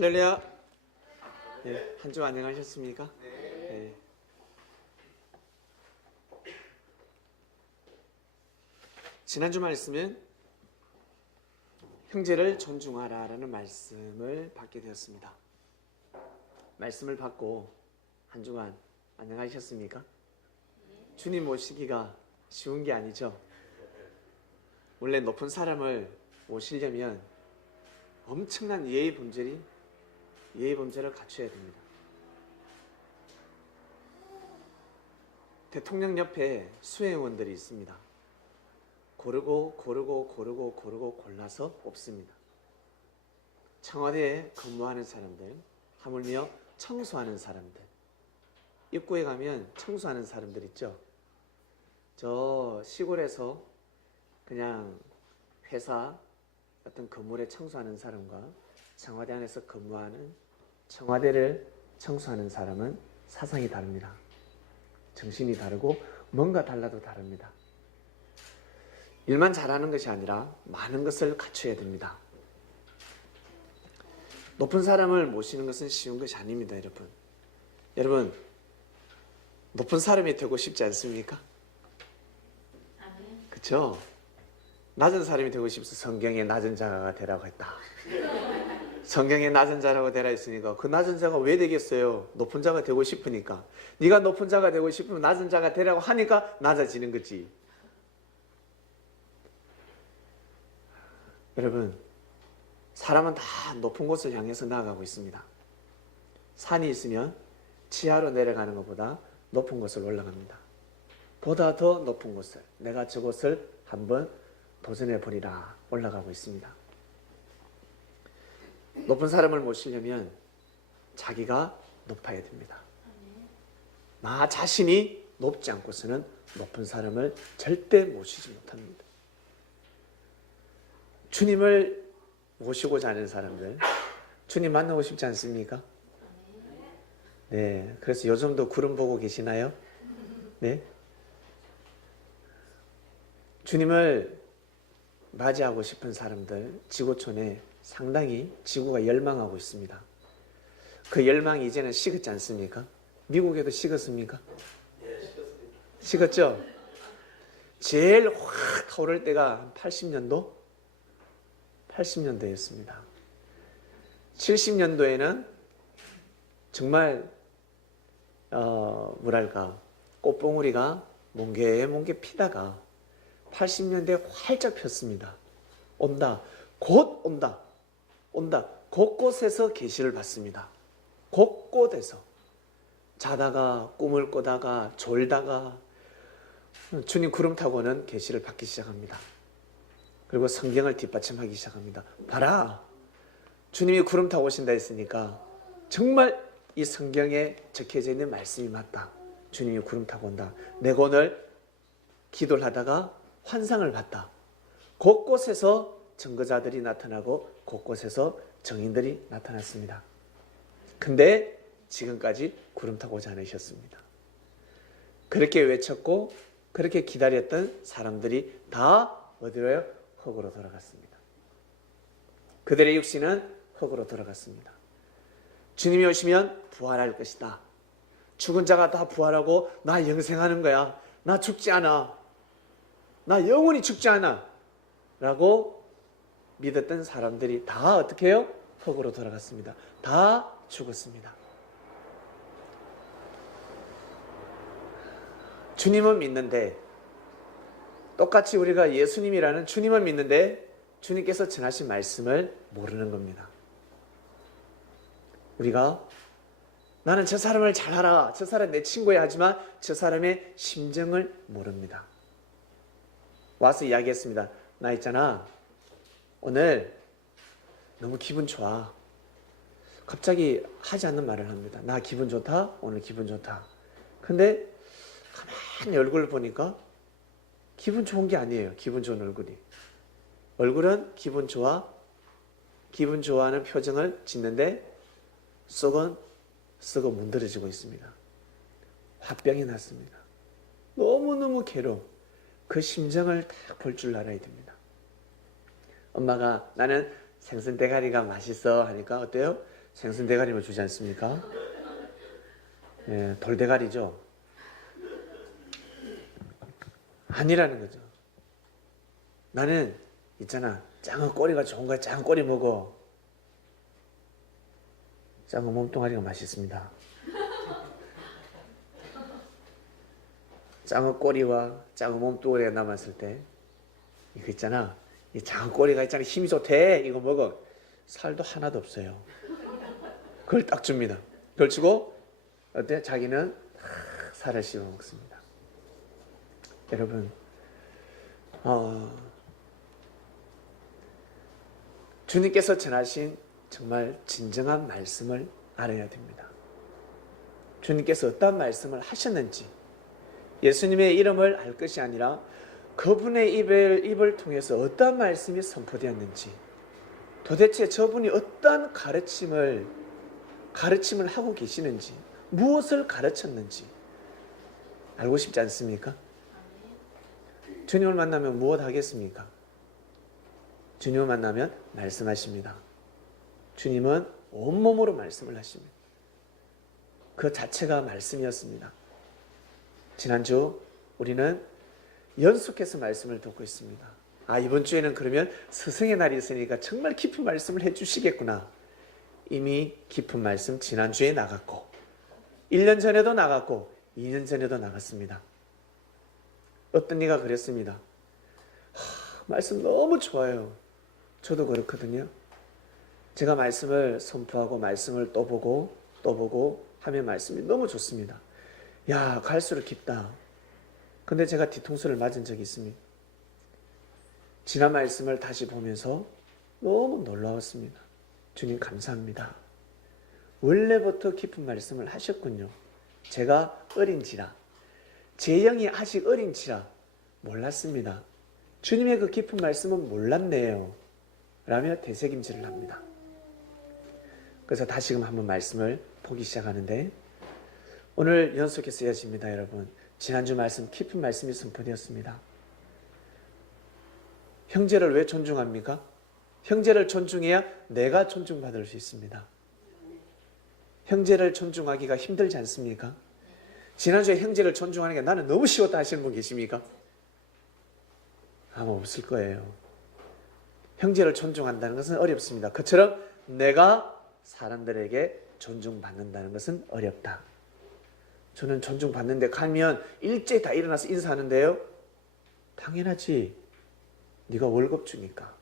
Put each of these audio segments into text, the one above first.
할렐루야. 네, 한 주 안녕하셨습니까? 네. 지난주 말씀은 형제를 존중하라라는 말씀을 받게 되었습니다. 말씀을 받고 한 주간 안녕하셨습니까? 주님 모시기가 쉬운 게 아니죠. 원래 높은 사람을 모시려면 엄청난 예의 범죄를 갖춰야 됩니다. 대통령 옆에 수행원들이 있습니다. 고르고 골라서 뽑습니다. 청와대에 근무하는 사람들, 하물며 청소하는 사람들, 입구에 가면 청소하는 사람들 있죠. 저 시골에서 그냥 회사 어떤 건물에 청소하는 사람과 청와대 안에서 근무하는 청와대를 청소하는 사람은 사상이 다릅니다. 정신이 다르고 뭔가 달라도 다릅니다. 일만 잘하는 것이 아니라 많은 것을 갖춰야 됩니다. 높은 사람을 모시는 것은 쉬운 것이 아닙니다. 여러분 높은 사람이 되고 싶지 않습니까? 그렇죠? 낮은 사람이 되고 싶어서 성경에 낮은 자가 되라고 했다. 성경에 낮은 자라고 되라 했으니까 그 낮은 자가 왜 되겠어요? 높은 자가 되고 싶으니까. 네가 높은 자가 되고 싶으면 낮은 자가 되라고 하니까 낮아지는 거지. 여러분, 사람은 다 높은 곳을 향해서 나아가고 있습니다. 산이 있으면 지하로 내려가는 것보다 높은 곳을 올라갑니다. 보다 더 높은 곳을, 내가 저곳을 한번 도전해 보리라 올라가고 있습니다. 높은 사람을 모시려면 자기가 높아야 됩니다. 나 자신이 높지 않고서는 높은 사람을 절대 모시지 못합니다. 주님을 모시고자 하는 사람들, 주님 만나고 싶지 않습니까? 네, 그래서 요즘도 구름 보고 계시나요? 네, 주님을 맞이하고 싶은 사람들, 지구촌에 상당히 지구가 열망하고 있습니다. 그 열망이 이제는 식었지 않습니까? 미국에도 식었습니까? 식었죠? 제일 확 타오를 때가 80년도였습니다. 70년도에는 정말 꽃봉우리가 몽게 피다가 80년대에 활짝 폈습니다. 곧 온다. 곳곳에서 계시를 받습니다. 곳곳에서. 자다가 꿈을 꾸다가 졸다가 주님 구름 타고는 계시를 받기 시작합니다. 그리고 성경을 뒷받침하기 시작합니다. 봐라, 주님이 구름 타고 오신다 했으니까 정말 이 성경에 적혀져 있는 말씀이 맞다. 주님이 구름 타고 온다. 내가 오늘 기도를 하다가 환상을 봤다. 곳곳에서 증거자들이 나타나고 곳곳에서 정인들이 나타났습니다. 근데 지금까지 구름 타고 오지 않으셨습니다. 그렇게 외쳤고 그렇게 기다렸던 사람들이 다 어디로요? 흙으로 돌아갔습니다. 그들의 육신은 흙으로 돌아갔습니다. 주님이 오시면 부활할 것이다. 죽은 자가 다 부활하고 나 영생하는 거야. 나 죽지 않아. 나 영원히 죽지 않아. 라고 믿었던 사람들이 다 어떻게 해요? 흙으로 돌아갔습니다. 다 죽었습니다. 주님은 믿는데, 똑같이 우리가 예수님이라는 주님을 믿는데 주님께서 전하신 말씀을 모르는 겁니다. 우리가 나는 저 사람을 잘 알아, 저 사람 내 친구야 하지만 저 사람의 심정을 모릅니다. 와서 이야기했습니다. 나 있잖아, 오늘 너무 기분 좋아. 갑자기 하지 않는 말을 합니다. 나 기분 좋다? 오늘 기분 좋다. 근데 가만히 얼굴을 보니까 기분 좋은 게 아니에요. 기분 좋은 얼굴이. 얼굴은 기분 좋아하는 표정을 짓는데 속은 썩어 문드러지고 있습니다. 화병이 났습니다. 너무너무 괴로워. 그 심정을 딱 볼 줄 알아야 됩니다. 엄마가 나는 생선 대가리가 맛있어 하니까 어때요? 생선 대가리만 주지 않습니까? 예, 돌대가리죠. 아니라는 거죠. 나는 있잖아, 장어 꼬리가 좋은 거야. 장어 꼬리 먹어. 장어 몸뚱아리가 맛있습니다. 장어 꼬리와 장어 몸뚱아리가 남았을 때 이거 있잖아, 이 장어 꼬리가 있잖아, 힘이 좋대. 이거 먹어. 살도 하나도 없어요. 그걸 딱 줍니다. 그걸 주고 어때? 자기는 살을 씹어 먹습니다. 여러분, 주님께서 전하신 정말 진정한 말씀을 알아야 됩니다. 주님께서 어떤 말씀을 하셨는지, 예수님의 이름을 알 것이 아니라 그분의 입을 통해서 어떤 말씀이 선포되었는지, 도대체 저분이 어떤 가르침을 하고 계시는지, 무엇을 가르쳤는지 알고 싶지 않습니까? 주님을 만나면 무엇 하겠습니까? 주님을 만나면 말씀하십니다. 주님은 온몸으로 말씀을 하십니다. 그 자체가 말씀이었습니다. 지난주 우리는 연속해서 말씀을 듣고 있습니다. 이번 주에는 그러면 스승의 날이 있으니까 정말 깊은 말씀을 해주시겠구나. 이미 깊은 말씀 지난주에 나갔고 1년 전에도 나갔고 2년 전에도 나갔습니다. 어떤 이가 그랬습니다. 말씀 너무 좋아요. 저도 그렇거든요. 제가 말씀을 선포하고 말씀을 또 보고 하면 말씀이 너무 좋습니다. 야, 갈수록 깊다. 근데 제가 뒤통수를 맞은 적이 있습니다. 지난 말씀을 다시 보면서 너무 놀라웠습니다. 주님 감사합니다. 원래부터 깊은 말씀을 하셨군요. 제가 어린지라, 제 영이 아직 어린지라 몰랐습니다. 주님의 그 깊은 말씀은 몰랐네요. 라며 되새김질을 합니다. 그래서 다시금 한번 말씀을 보기 시작하는데, 오늘 연속해서 이어집니다. 여러분, 지난주 말씀 깊은 말씀이 선포되었습니다. 형제를 왜 존중합니까? 형제를 존중해야 내가 존중받을 수 있습니다. 형제를 존중하기가 힘들지 않습니까? 지난주에 형제를 존중하는 게 나는 너무 쉬웠다 하시는 분 계십니까? 아마 없을 거예요. 형제를 존중한다는 것은 어렵습니다. 그처럼 내가 사람들에게 존중받는다는 것은 어렵다. 저는 존중받는 데 가면 일제히 다 일어나서 인사하는데요. 당연하지. 네가 월급 주니까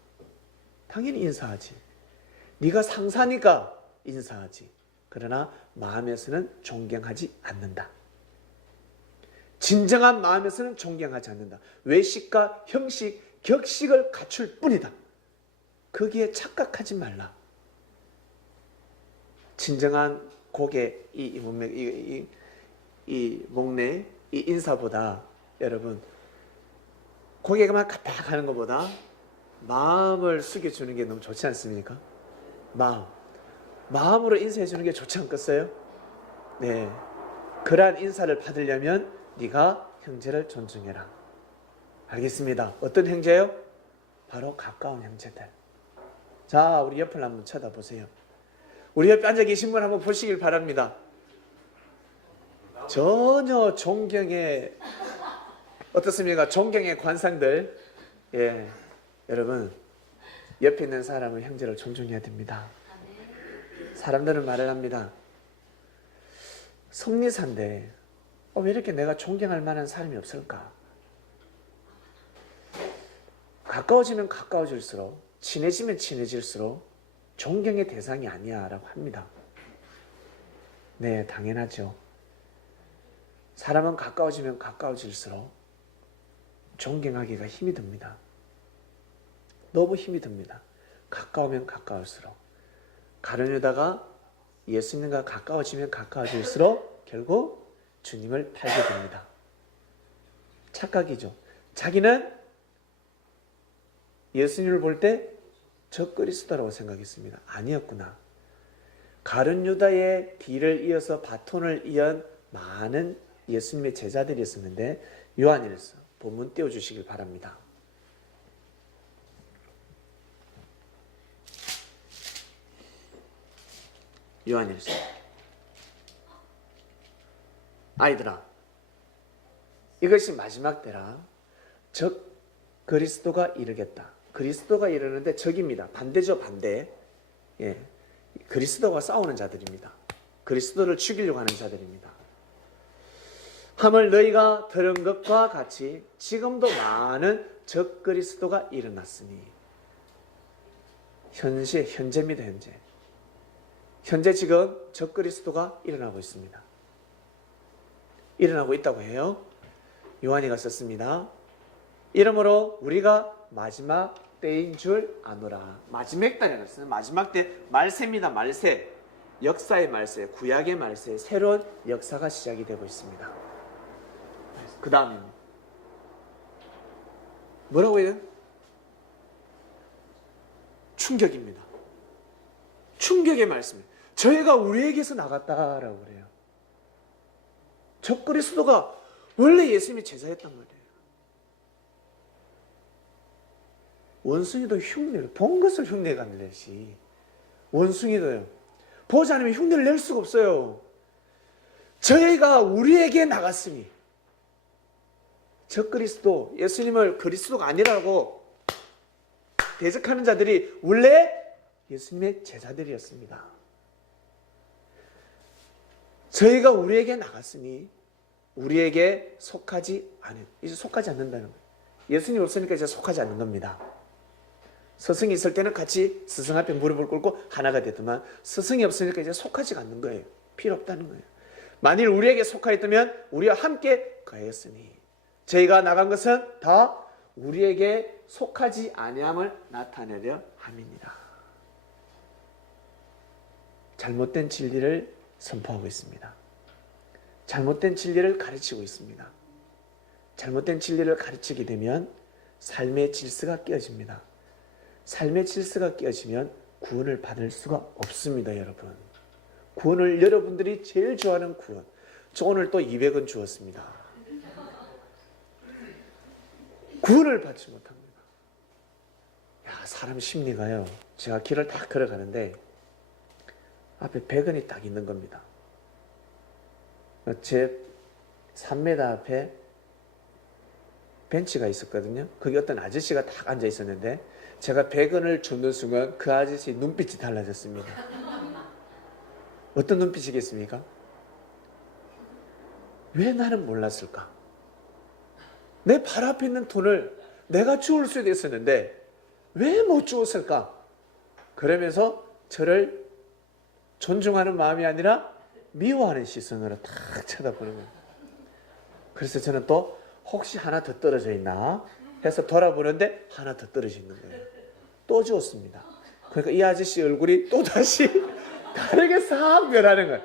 당연히 인사하지. 네가 상사니까 인사하지. 그러나 마음에서는 존경하지 않는다. 진정한 마음에서는 존경하지 않는다. 외식과 형식, 격식을 갖출 뿐이다. 거기에 착각하지 말라. 진정한 고개, 이 문맥, 이 목내, 이 인사보다 여러분, 고개만 까딱 하는 것보다 마음을 숙여주는 게 너무 좋지 않습니까? 마음으로 인사해 주는 게 좋지 않겠어요? 네, 그러한 인사를 받으려면 네가 형제를 존중해라. 알겠습니다. 어떤 형제요? 바로 가까운 형제들. 자, 우리 옆을 한번 쳐다보세요. 우리 옆에 앉아 계신 분 한번 보시길 바랍니다. 전혀 존경의, 어떻습니까? 존경의 관상들. 예, 여러분, 옆에 있는 사람은 형제를 존중해야 됩니다. 사람들은 말을 합니다. 성리사인데 왜 이렇게 내가 존경할 만한 사람이 없을까? 가까워지면 가까워질수록, 친해지면 친해질수록 존경의 대상이 아니야 라고 합니다. 네, 당연하죠. 사람은 가까워지면 가까워질수록 존경하기가 힘이 듭니다. 너무 힘이 듭니다. 가까우면 가까울수록. 가룟 유다가 예수님과 가까워지면 가까워질수록 결국 주님을 팔게 됩니다. 착각이죠. 자기는 예수님을 볼 때 저 그리스도라고 생각했습니다. 아니었구나. 가룟 유다의 뒤를 이어서 바톤을 이은 많은 예수님의 제자들이 있었는데, 요한일서 본문 띄워주시길 바랍니다. 요한일서. 아이들아, 이것이 마지막 때라. 즉 그리스도가 이르겠다. 그리스도가 이르는데 적입니다. 반대죠, 반대. 예, 그리스도가 싸우는 자들입니다. 그리스도를 죽이려고 하는 자들입니다. 함을 너희가 들은 것과 같이 지금도 많은 적 그리스도가 일어났으니. 현재입니다. 현재 지금 적 그리스도가 일어나고 있습니다. 일어나고 있다고 해요. 요한이가 썼습니다. 이러므로 우리가 마지막 때인 줄 아노라. 마지막 때라는 것은 마지막 때 말세입니다. 말세. 역사의 말세, 구약의 말세, 새로운 역사가 시작이 되고 있습니다. 그 다음에 뭐라고 해요? 충격입니다. 충격의 말씀. 저희가 우리에게서 나갔다라고 그래요. 적 그리스도가 원래 예수님이 제자였단 말이에요. 원숭이도 흉내를 본 것을 흉내가 내듯이 원숭이도요. 보지 않으면 흉내를 낼 수가 없어요. 저희가 우리에게 나갔으니 적 그리스도, 예수님을 그리스도가 아니라고 대적하는 자들이 원래 예수님의 제자들이었습니다. 저희가 우리에게 나갔으니 우리에게 이제 속하지 않는다는 거예요. 예수님 없으니까 이제 속하지 않는 겁니다. 스승이 있을 때는 같이 스승 앞에 무릎을 꿇고 하나가 되더만 스승이 없으니까 이제 속하지 않는 거예요. 필요 없다는 거예요. 만일 우리에게 속하였다면 우리와 함께 거하였으니 저희가 나간 것은 다 우리에게 속하지 아니함을 나타내려 함이니라. 잘못된 진리를 선포하고 있습니다. 잘못된 진리를 가르치고 있습니다. 잘못된 진리를 가르치게 되면 삶의 질서가 깨어집니다. 삶의 질서가 깨어지면 구원을 받을 수가 없습니다, 여러분. 구원을 여러분들이 제일 좋아하는 구원. 저 오늘 또 200원 주었습니다. 구원을 받지 못합니다. 사람 심리가요. 제가 길을 딱 걸어가는데 앞에 100원이 딱 있는 겁니다. 제 3m 앞에 벤치가 있었거든요. 거기 어떤 아저씨가 딱 앉아 있었는데 제가 100원을 줬는 순간 그 아저씨 눈빛이 달라졌습니다. 어떤 눈빛이겠습니까? 왜 나는 몰랐을까? 내 발 앞에 있는 돈을 내가 주울 수도 있었는데 왜 못 주었을까? 그러면서 저를 존중하는 마음이 아니라 미워하는 시선으로 탁 쳐다보는 거예요. 그래서 저는 또 혹시 하나 더 떨어져 있나 해서 돌아보는데 하나 더 떨어져 있는 거예요. 또 주었습니다. 그러니까 이 아저씨 얼굴이 또다시 다르게 싹 변하는 거예요.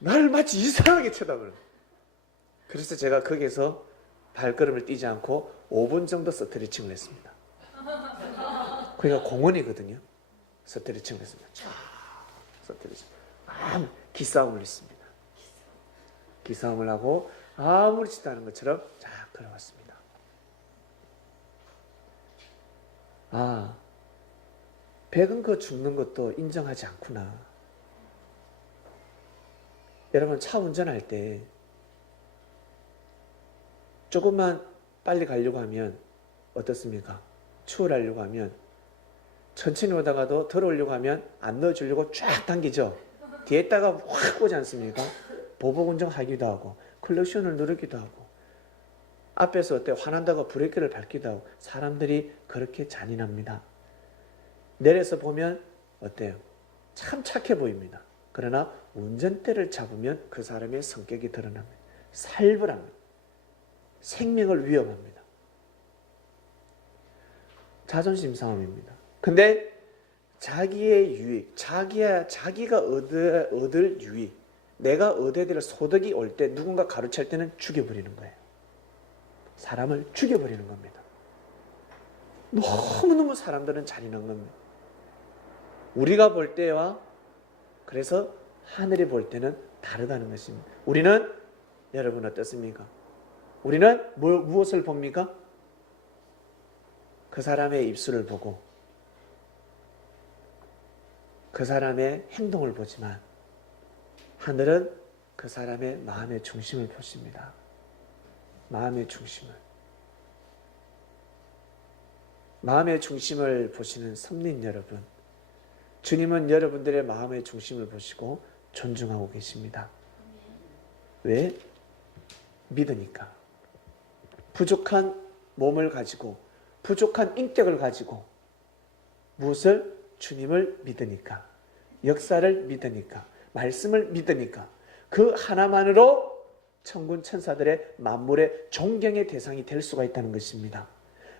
나를 마치 이상하게 쳐다보는 거예요. 그래서 제가 거기에서 발걸음을 띄지 않고 5분 정도 스트레칭을 했습니다. 그러니까 공원이거든요. 스트레칭을 했습니다. 스트레칭. 기싸움을 했습니다. 기싸움을 하고 아무렇지도 않은 것처럼 쫙 걸어왔습니다. 백은 그 죽는 것도 인정하지 않구나. 여러분 차 운전할 때 조금만 빨리 가려고 하면 어떻습니까? 추월하려고 하면 천천히 오다가도 들어오려고 하면 안 넣어주려고 쫙 당기죠. 뒤에다가 확 오지 않습니까? 보복 운전하기도 하고 클락션을 누르기도 하고 앞에서 어때 화난다고 브레이크를 밟기도 하고 사람들이 그렇게 잔인합니다. 내려서 보면 어때요? 참 착해 보입니다. 그러나 운전대를 잡으면 그 사람의 성격이 드러납니다. 살벌합니다. 생명을 위협합니다. 자존심 싸움입니다. 근데 자기의 유익, 자기가 얻을 유익, 내가 얻어야 될 소득이 올 때 누군가 가로챌 때는 죽여버리는 거예요. 사람을 죽여버리는 겁니다. 너무너무 사람들은 잔인한 겁니다. 우리가 볼 때와 그래서 하늘이 볼 때는 다르다는 것입니다. 우리는 여러분 어떻습니까? 우리는 무엇을 봅니까? 그 사람의 입술을 보고 그 사람의 행동을 보지만 하늘은 그 사람의 마음의 중심을 보십니다. 마음의 중심을. 마음의 중심을 보시는 성민 여러분, 주님은 여러분들의 마음의 중심을 보시고 존중하고 계십니다. 왜? 믿으니까. 부족한 몸을 가지고, 부족한 인격을 가지고, 무엇을? 주님을 믿으니까, 역사를 믿으니까, 말씀을 믿으니까, 그 하나만으로 천군 천사들의 만물의 존경의 대상이 될 수가 있다는 것입니다.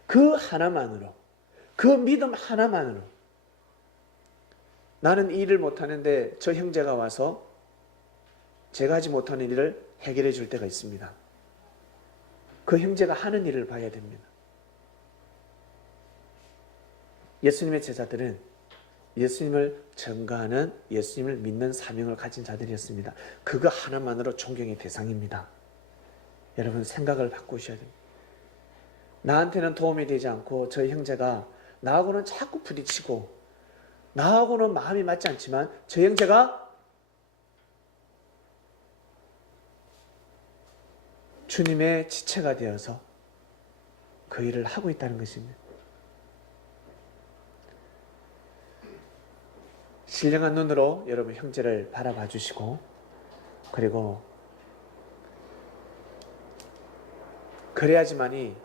그 하나만으로, 그 믿음 하나만으로. 나는 이 일을 못하는데 저 형제가 와서 제가 하지 못하는 일을 해결해 줄 때가 있습니다. 그 형제가 하는 일을 봐야 됩니다. 예수님의 제자들은 예수님을 전가하는, 예수님을 믿는 사명을 가진 자들이었습니다. 그거 하나만으로 존경의 대상입니다. 여러분 생각을 바꾸셔야 됩니다. 나한테는 도움이 되지 않고 저 형제가 나하고는 자꾸 부딪히고 나하고는 마음이 맞지 않지만 저 형제가 주님의 지체가 되어서 그 일을 하고 있다는 것입니다. 신령한 눈으로 여러분 형제를 바라봐 주시고, 그리고 그래야지만이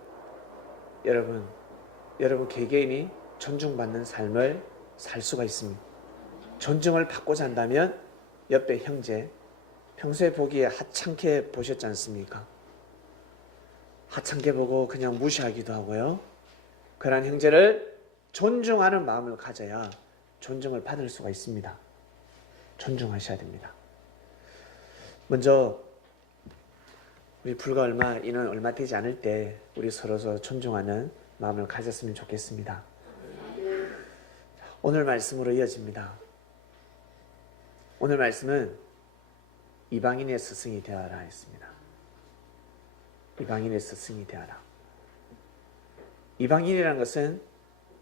여러분 개개인이 존중받는 삶을 살 수가 있습니다. 존중을 받고자 한다면 옆에 형제, 평소에 보기에 하찮게 보셨지 않습니까? 하찮게 보고 그냥 무시하기도 하고요. 그러한 형제를 존중하는 마음을 가져야 존중을 받을 수가 있습니다. 존중하셔야 됩니다. 먼저 우리 불과 이는 얼마 되지 않을 때 우리 서로 존중하는 마음을 가졌으면 좋겠습니다. 오늘 말씀으로 이어집니다. 오늘 말씀은 이방인의 스승이 되어라 했습니다. 이방인의 스승이 되어라. 이방인이라는 것은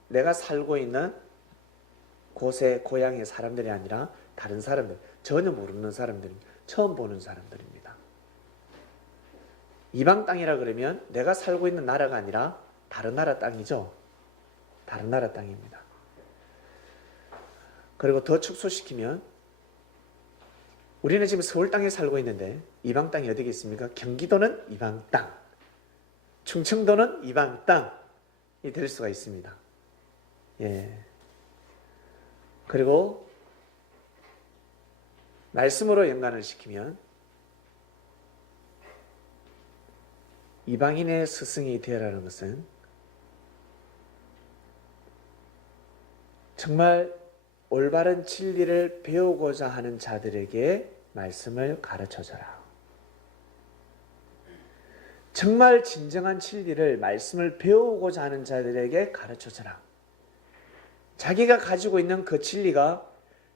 내가 살고 있는 곳의 고향의 사람들이 아니라 다른 사람들, 전혀 모르는 사람들입니다. 처음 보는 사람들입니다. 이방 땅이라 그러면 내가 살고 있는 나라가 아니라 다른 나라 땅이죠. 다른 나라 땅입니다. 그리고 더 축소시키면 우리는 지금 서울 땅에 살고 있는데 이방 땅이 어디겠습니까? 경기도는 이방 땅, 충청도는 이방 땅이 될 수가 있습니다. 예. 그리고 말씀으로 연관을 시키면 이방인의 스승이 되어라는 것은 정말 올바른 진리를 배우고자 하는 자들에게 말씀을 가르쳐줘라. 정말 진정한 진리를, 말씀을 배우고자 하는 자들에게 가르쳐줘라. 자기가 가지고 있는 그 진리가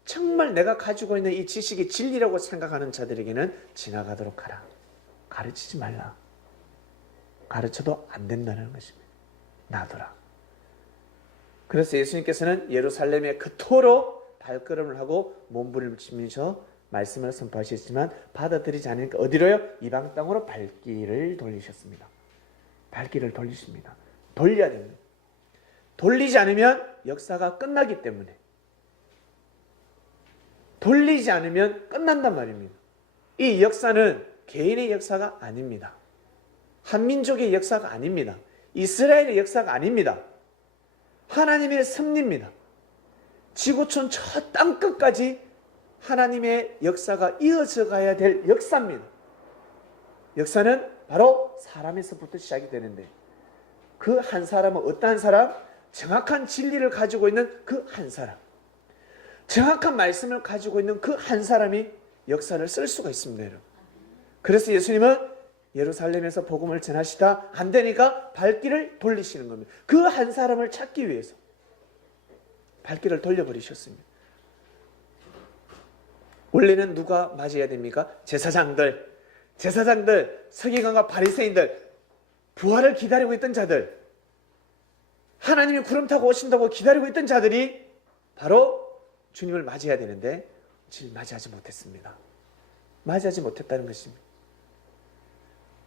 정말 내가 가지고 있는 이 지식이 진리라고 생각하는 자들에게는 지나가도록 하라. 가르치지 말라. 가르쳐도 안 된다는 것입니다. 놔둬라. 그래서 예수님께서는 예루살렘에 그토록 발걸음을 하고 몸부림치면서 말씀을 선포하셨지만 받아들이지 않으니까 어디로요? 이방 땅으로 발길을 돌리셨습니다. 발길을 돌리십니다. 돌려야 됩니다. 돌리지 않으면 역사가 끝나기 때문에, 돌리지 않으면 끝난단 말입니다. 이 역사는 개인의 역사가 아닙니다. 한민족의 역사가 아닙니다. 이스라엘의 역사가 아닙니다. 하나님의 섭리입니다. 지구촌 저 땅끝까지 하나님의 역사가 이어져 가야 될 역사입니다. 역사는 바로 사람에서부터 시작이 되는데 그 한 사람은 어떠한 사람? 정확한 진리를 가지고 있는 그 한 사람, 정확한 말씀을 가지고 있는 그 한 사람이 역사를 쓸 수가 있습니다. 여러분. 그래서 예수님은 예루살렘에서 복음을 전하시다 안 되니까 발길을 돌리시는 겁니다. 그 한 사람을 찾기 위해서 발길을 돌려버리셨습니다. 원래는 누가 맞아야 됩니까? 제사장들, 서기관과 바리새인들, 부활을 기다리고 있던 자들, 하나님이 구름 타고 오신다고 기다리고 있던 자들이 바로 주님을 맞이해야 되는데 주님을 맞이하지 못했습니다. 맞이하지 못했다는 것입니다.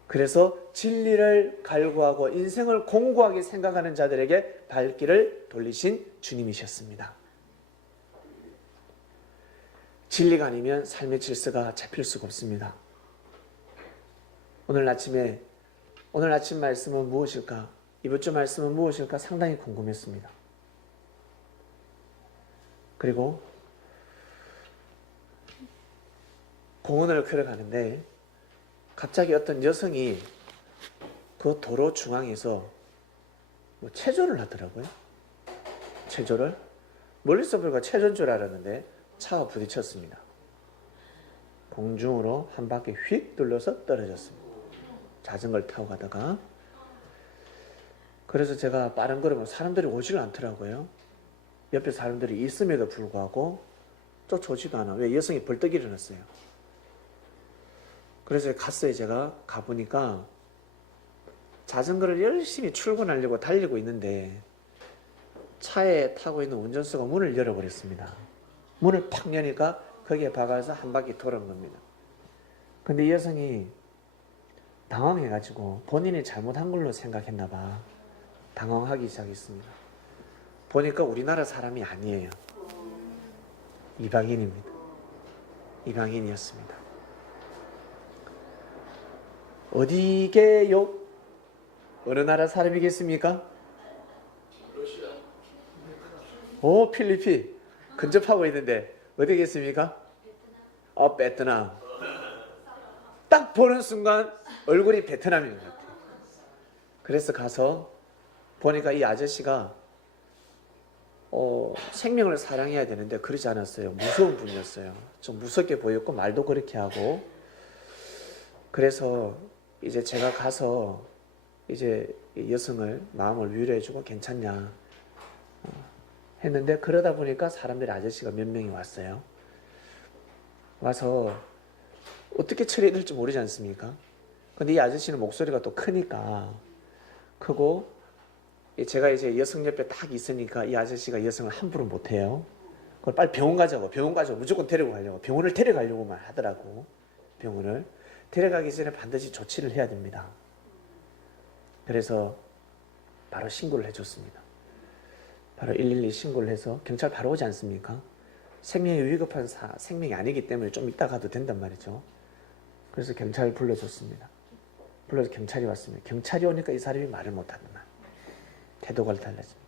그래서 진리를 갈구하고 인생을 공고하게 생각하는 자들에게 발길을 돌리신 주님이셨습니다. 진리가 아니면 삶의 질서가 잡힐 수가 없습니다. 오늘 아침 말씀은 무엇일까? 이번 주 말씀은 무엇일까? 상당히 궁금했습니다. 그리고 공원을 걸어가는데 갑자기 어떤 여성이 그 도로 중앙에서 체조를 하더라고요. 체조를? 멀리서 보니까 체조인 줄 알았는데 차와 부딪혔습니다. 공중으로 한 바퀴 휙 둘러서 떨어졌습니다. 자전거를 타고 가다가. 그래서 제가 빠른 걸으면 사람들이 오지를 않더라고요. 옆에 사람들이 있음에도 불구하고 쫓아오지도 않아. 왜? 여성이 벌떡 일어났어요. 그래서 갔어요. 제가 가보니까 자전거를 열심히 출근하려고 달리고 있는데 차에 타고 있는 운전수가 문을 열어버렸습니다. 문을 팍 여니까 거기에 박아서 한 바퀴 돌은 겁니다. 근데 이 여성이 당황해가지고 본인이 잘못한 걸로 생각했나 봐. 당황하기 시작했습니다. 보니까 우리나라 사람이 아니에요. 이방인입니다. 이방인이었습니다. 어디게요? 어느 나라 사람이겠습니까? 러시아. 오, 필리핀. 근접하고 있는데 어디겠습니까? 베트남. 딱 보는 순간 얼굴이 베트남인 것 같아요. 그래서 가서 보니까 이 아저씨가 생명을 사랑해야 되는데 그러지 않았어요. 무서운 분이었어요. 좀 무섭게 보였고 말도 그렇게 하고. 그래서 이제 제가 가서 이제 여성을 마음을 위로해주고 괜찮냐 했는데, 그러다 보니까 사람들이 아저씨가 몇 명이 왔어요. 와서 어떻게 처리해야 될지 모르지 않습니까? 근데 이 아저씨는 목소리가 또 크니까, 크고 제가 이제 여성 옆에 딱 있으니까 이 아저씨가 여성을 함부로 못해요. 그걸 빨리 병원 가자고 무조건 데리고 가려고, 병원을 데려가려고만 하더라고. 병원을 데려가기 전에 반드시 조치를 해야 됩니다. 그래서 바로 신고를 해줬습니다. 바로 112 신고를 해서 경찰 바로 오지 않습니까? 생명이 위급한 생명이 아니기 때문에 좀 이따 가도 된단 말이죠. 그래서 경찰을 불러줬습니다. 불러서 경찰이 왔습니다. 경찰이 오니까 이 사람이 말을 못하더만. 태도가 달라집니다.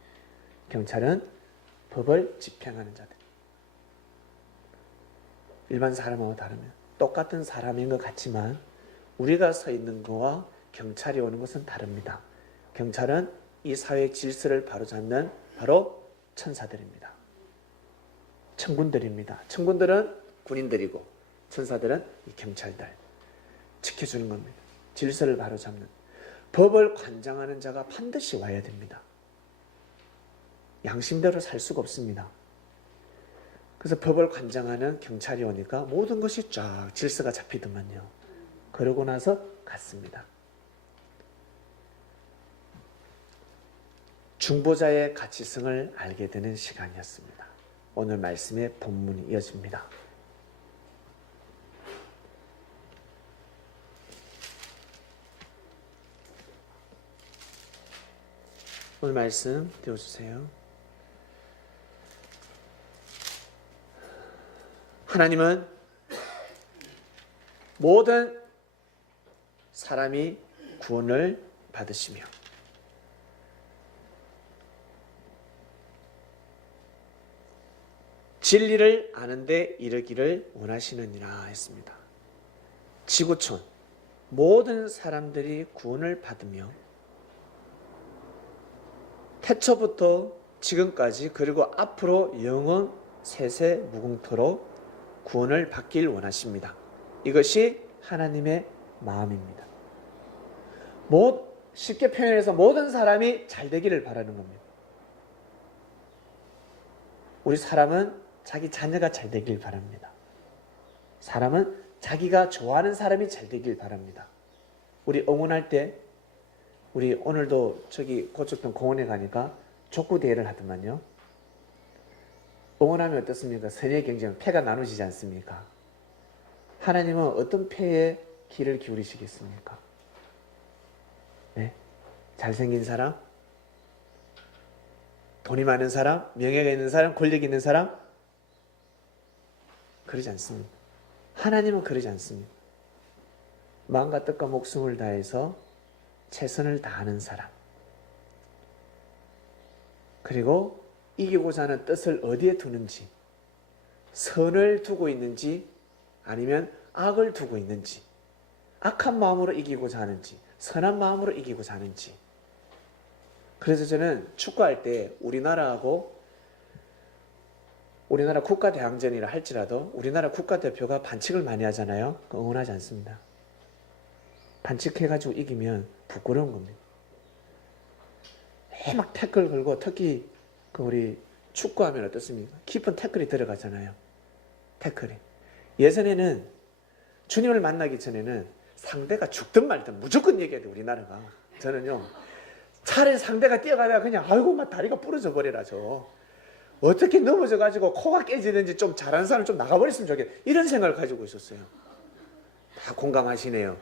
경찰은 법을 집행하는 자들. 일반 사람하고 다르면 똑같은 사람인 것 같지만 우리가 서 있는 거와 경찰이 오는 것은 다릅니다. 경찰은 이 사회의 질서를 바로잡는 바로 천사들입니다. 천군들입니다. 천군들은 군인들이고 천사들은 이 경찰들. 지켜주는 겁니다. 질서를 바로잡는. 법을 관장하는 자가 반드시 와야 됩니다. 양심대로 살 수가 없습니다. 그래서 법을 관장하는 경찰이 오니까 모든 것이 쫙 질서가 잡히더만요. 그러고 나서 갔습니다. 중보자의 가치성을 알게 되는 시간이었습니다. 오늘 말씀의 본문이 이어집니다. 오늘 말씀 띄워주세요. 하나님은 모든 사람이 구원을 받으시며 진리를 아는 데 이르기를 원하시느니라 했습니다. 지구촌 모든 사람들이 구원을 받으며 태초부터 지금까지 그리고 앞으로 영원 세세 무궁토록 구원을 받길 원하십니다. 이것이 하나님의 마음입니다. 쉽게 표현해서 모든 사람이 잘 되기를 바라는 겁니다. 우리 사람은 자기 자녀가 잘 되길 바랍니다. 사람은 자기가 좋아하는 사람이 잘 되길 바랍니다. 우리 응원할 때 우리 오늘도 저기 고척동 공원에 가니까 족구 대회를 하더만요. 응원하면 어떻습니까? 선의 경쟁, 패가 나누시지 않습니까? 하나님은 어떤 패에 귀를 기울이시겠습니까? 네? 잘생긴 사람? 돈이 많은 사람? 명예가 있는 사람? 권력이 있는 사람? 그러지 않습니다. 하나님은 그러지 않습니다. 마음과 뜻과 목숨을 다해서 최선을 다하는 사람, 그리고 이기고자 하는 뜻을 어디에 두는지, 선을 두고 있는지 아니면 악을 두고 있는지, 악한 마음으로 이기고자 하는지 선한 마음으로 이기고자 하는지. 그래서 저는 축구할 때 우리나라 국가대항전이라 할지라도 우리나라 국가대표가 반칙을 많이 하잖아요. 응원하지 않습니다. 반칙해가지고 이기면 부끄러운 겁니다. 막 태클 걸고, 특히 우리 축구하면 어떻습니까? 깊은 태클이 들어가잖아요. 태클이. 예전에는 주님을 만나기 전에는 상대가 죽든 말든 무조건 얘기해야 돼, 우리나라가. 저는요, 차라리 상대가 뛰어가다가 그냥 아이고 막 다리가 부러져 버리라죠. 어떻게 넘어져가지고 코가 깨지는지 좀 잘하는 사람 좀 나가버렸으면 좋겠다, 이런 생각을 가지고 있었어요. 다 공감하시네요.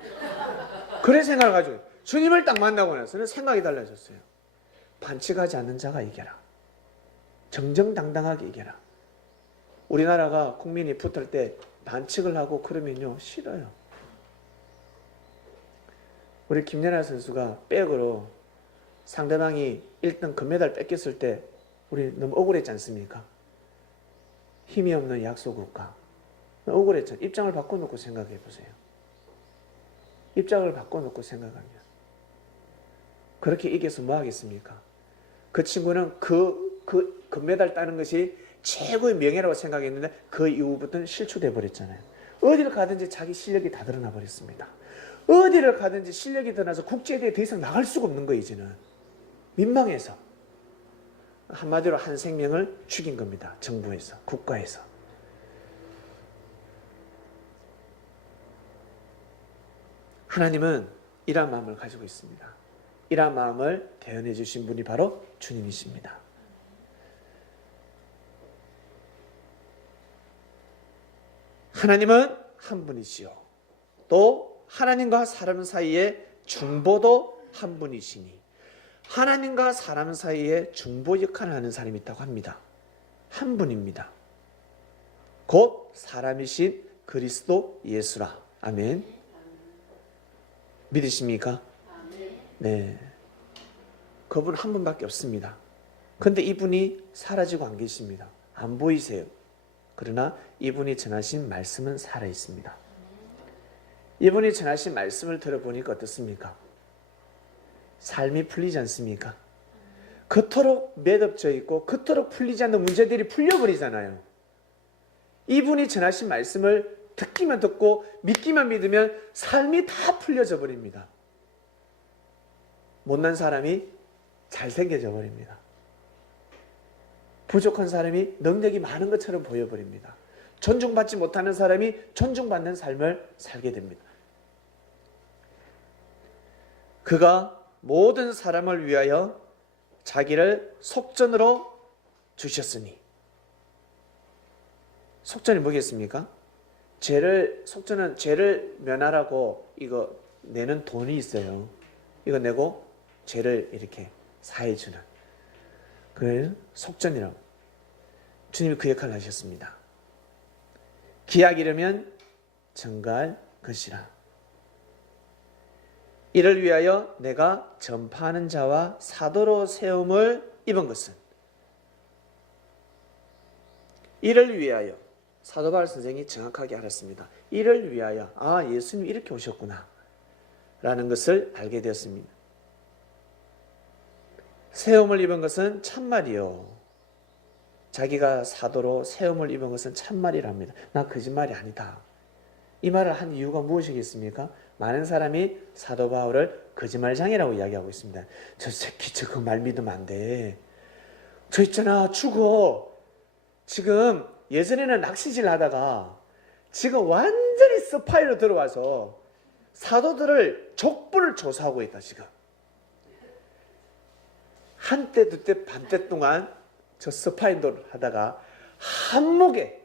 그런 생각을 가지고 주님을 딱 만나고 나서는 생각이 달라졌어요. 반칙하지 않는 자가 이겨라. 정정당당하게 이겨라. 우리나라가 국민이 붙을 때 반칙을 하고 그러면요, 싫어요. 우리 김연아 선수가 백으로 상대방이 1등 금메달 뺏겼을 때 우리 너무 억울했지 않습니까? 힘이 없는 약소국가. 억울했죠. 입장을 바꿔놓고 생각해 보세요. 입장을 바꿔놓고 생각하면 그렇게 이겨서 뭐 하겠습니까? 그 친구는 그 금메달 따는 것이 최고의 명예라고 생각했는데 그 이후부터는 실추돼 버렸잖아요. 어디를 가든지 자기 실력이 다 드러나 버렸습니다. 어디를 가든지 실력이 드러나서 국제대회에 더 이상 나갈 수가 없는 거예요. 이제는 민망해서. 한마디로 한 생명을 죽인 겁니다. 정부에서, 국가에서. 하나님은 이러한 마음을 가지고 있습니다. 이러한 마음을 대언해 주신 분이 바로 주님이십니다. 하나님은 한 분이시요, 또 하나님과 사람 사이의 중보도 한 분이시니 하나님과 사람 사이에 중보 역할을 하는 사람이 있다고 합니다. 한 분입니다. 곧 사람이신 그리스도 예수라. 아멘. 믿으십니까? 네. 그분 한 분밖에 없습니다. 그런데 이분이 사라지고 안 계십니다. 안 보이세요. 그러나 이분이 전하신 말씀은 살아있습니다. 이분이 전하신 말씀을 들어보니까 어떻습니까? 삶이 풀리지 않습니까? 그토록 매듭져 있고 그토록 풀리지 않는 문제들이 풀려버리잖아요. 이분이 전하신 말씀을 듣기만 듣고 믿기만 믿으면 삶이 다 풀려져 버립니다. 못난 사람이 잘생겨져 버립니다. 부족한 사람이 능력이 많은 것처럼 보여버립니다. 존중받지 못하는 사람이 존중받는 삶을 살게 됩니다. 그가 모든 사람을 위하여 자기를 속전으로 주셨으니. 속전이 뭐겠습니까? 속전은 죄를 면하라고 이거 내는 돈이 있어요. 이거 내고 죄를 이렇게 사해주는, 그걸 속전이라고. 주님이 그 역할을 하셨습니다. 기약 이르면 전갈 것이라. 이를 위하여 내가 전파하는 자와 사도로 세움을 입은 것은, 이를 위하여, 사도 바울 선생이 정확하게 알았습니다. 이를 위하여, 예수님이 이렇게 오셨구나 라는 것을 알게 되었습니다. 세움을 입은 것은 참말이요. 자기가 사도로 세움을 입은 것은 참말이랍니다. 나 거짓말이 아니다. 이 말을 한 이유가 무엇이겠습니까? 많은 사람이 사도 바울을 거짓말장이라고 이야기하고 있습니다. 저 새끼 저거 말 믿으면 안 돼. 저 있잖아, 죽어. 지금 예전에는 낚시질 하다가 지금 완전히 스파이로 들어와서 사도들을 족보를 조사하고 있다. 지금 한때 두때 반때 동안 저 스파이를 하다가 한목에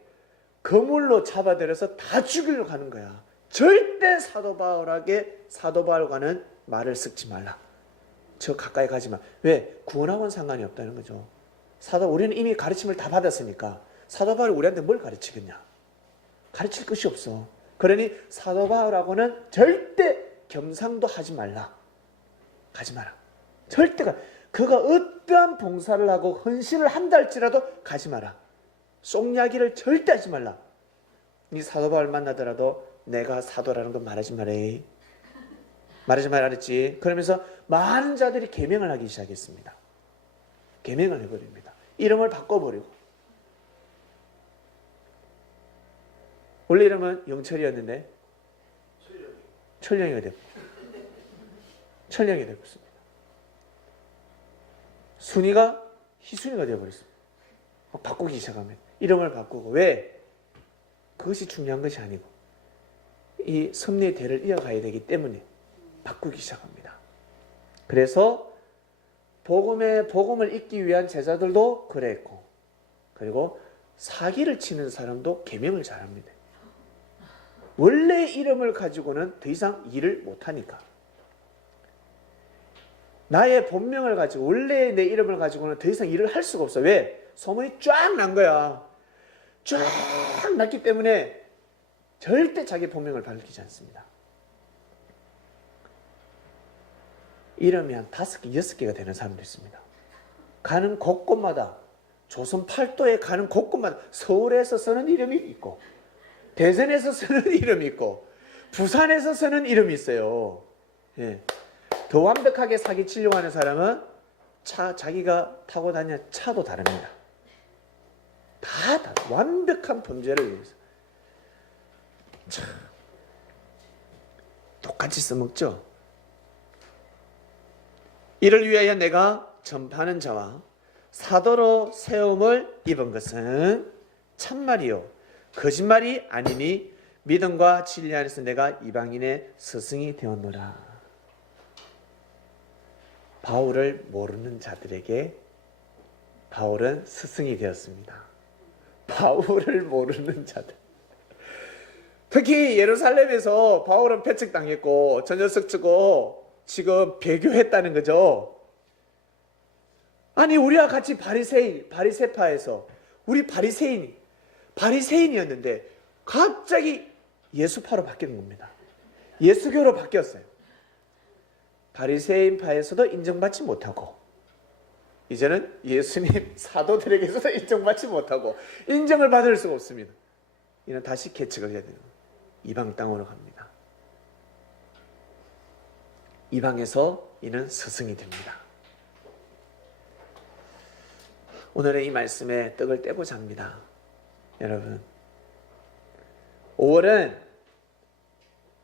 그물로 잡아들여서 다 죽이려고 하는 거야. 절대 사도 바울과는 말을 섞지 말라. 저 가까이 가지 마. 왜? 구원하고는 상관이 없다는 거죠. 우리는 이미 가르침을 다 받았으니까 사도 바울이 우리한테 뭘 가르치겠냐? 가르칠 것이 없어. 그러니 사도 바울하고는 절대 겸상도 하지 말라. 가지 마라. 절대가. 그가 어떠한 봉사를 하고 헌신을 한다 할지라도 가지 마라. 쏙야기를 절대 하지 말라. 네 사도 바울 만나더라도 내가 사도라는 건 말하지 말해. 말하지 말라 그랬지. 그러면서 많은 자들이 계명을 하기 시작했습니다. 계명을 해버립니다. 이름을 바꿔버리고. 원래 이름은 영철이었는데 철령이가 됐고 철령이 되었습니다. 순이가 희순이가 되어버렸습니다. 바꾸기 시작하면 이름을 바꾸고. 왜? 그것이 중요한 것이 아니고 이 섭리의 대를 이어가야 되기 때문에 바꾸기 시작합니다. 그래서 복음을 잊기 위한 제자들도 그랬고, 그리고 사기를 치는 사람도 계명을 잘합니다. 원래 이름을 가지고는 더 이상 일을 못하니까. 나의 본명을 가지고 원래 내 이름을 가지고는 더 이상 일을 할 수가 없어. 왜? 소문이 쫙 난 거야. 쫙 났기 때문에 절대 자기 본명을 밝히지 않습니다. 이름이 한 5개, 6개가 되는 사람도 있습니다. 가는 곳곳마다, 조선 팔도에 가는 곳곳마다 서울에서 쓰는 이름이 있고, 대전에서 쓰는 이름이 있고, 부산에서 쓰는 이름이 있어요. 예. 더 완벽하게 사기치려고 하는 사람은 자기가 타고 다니는 차도 다릅니다. 다 완벽한 범죄를 위해서. 참, 똑같이 써먹죠. 이를 위하여 내가 전파하는 자와 사도로 세움을 입은 것은 참말이요 거짓말이 아니니 믿음과 진리 안에서 내가 이방인의 스승이 되었노라. 바울을 모르는 자들에게 바울은 스승이 되었습니다. 바울을 모르는 자들. 특히 예루살렘에서 바울은 배척당했고 저 녀석 저거 지금 배교했다는 거죠. 아니 우리와 같이 바리새파에서 우리 바리새인이었는데 갑자기 예수파로 바뀌는 겁니다. 예수교로 바뀌었어요. 바리새인파에서도 인정받지 못하고 이제는 예수님 사도들에게서도 인정받지 못하고 인정을 받을 수가 없습니다. 이는 다시 개척을 해야 돼요. 이방 땅으로 갑니다. 이방에서 이는 스승이 됩니다. 오늘의 이 말씀에 떡을 떼고자 합니다. 여러분, 5월은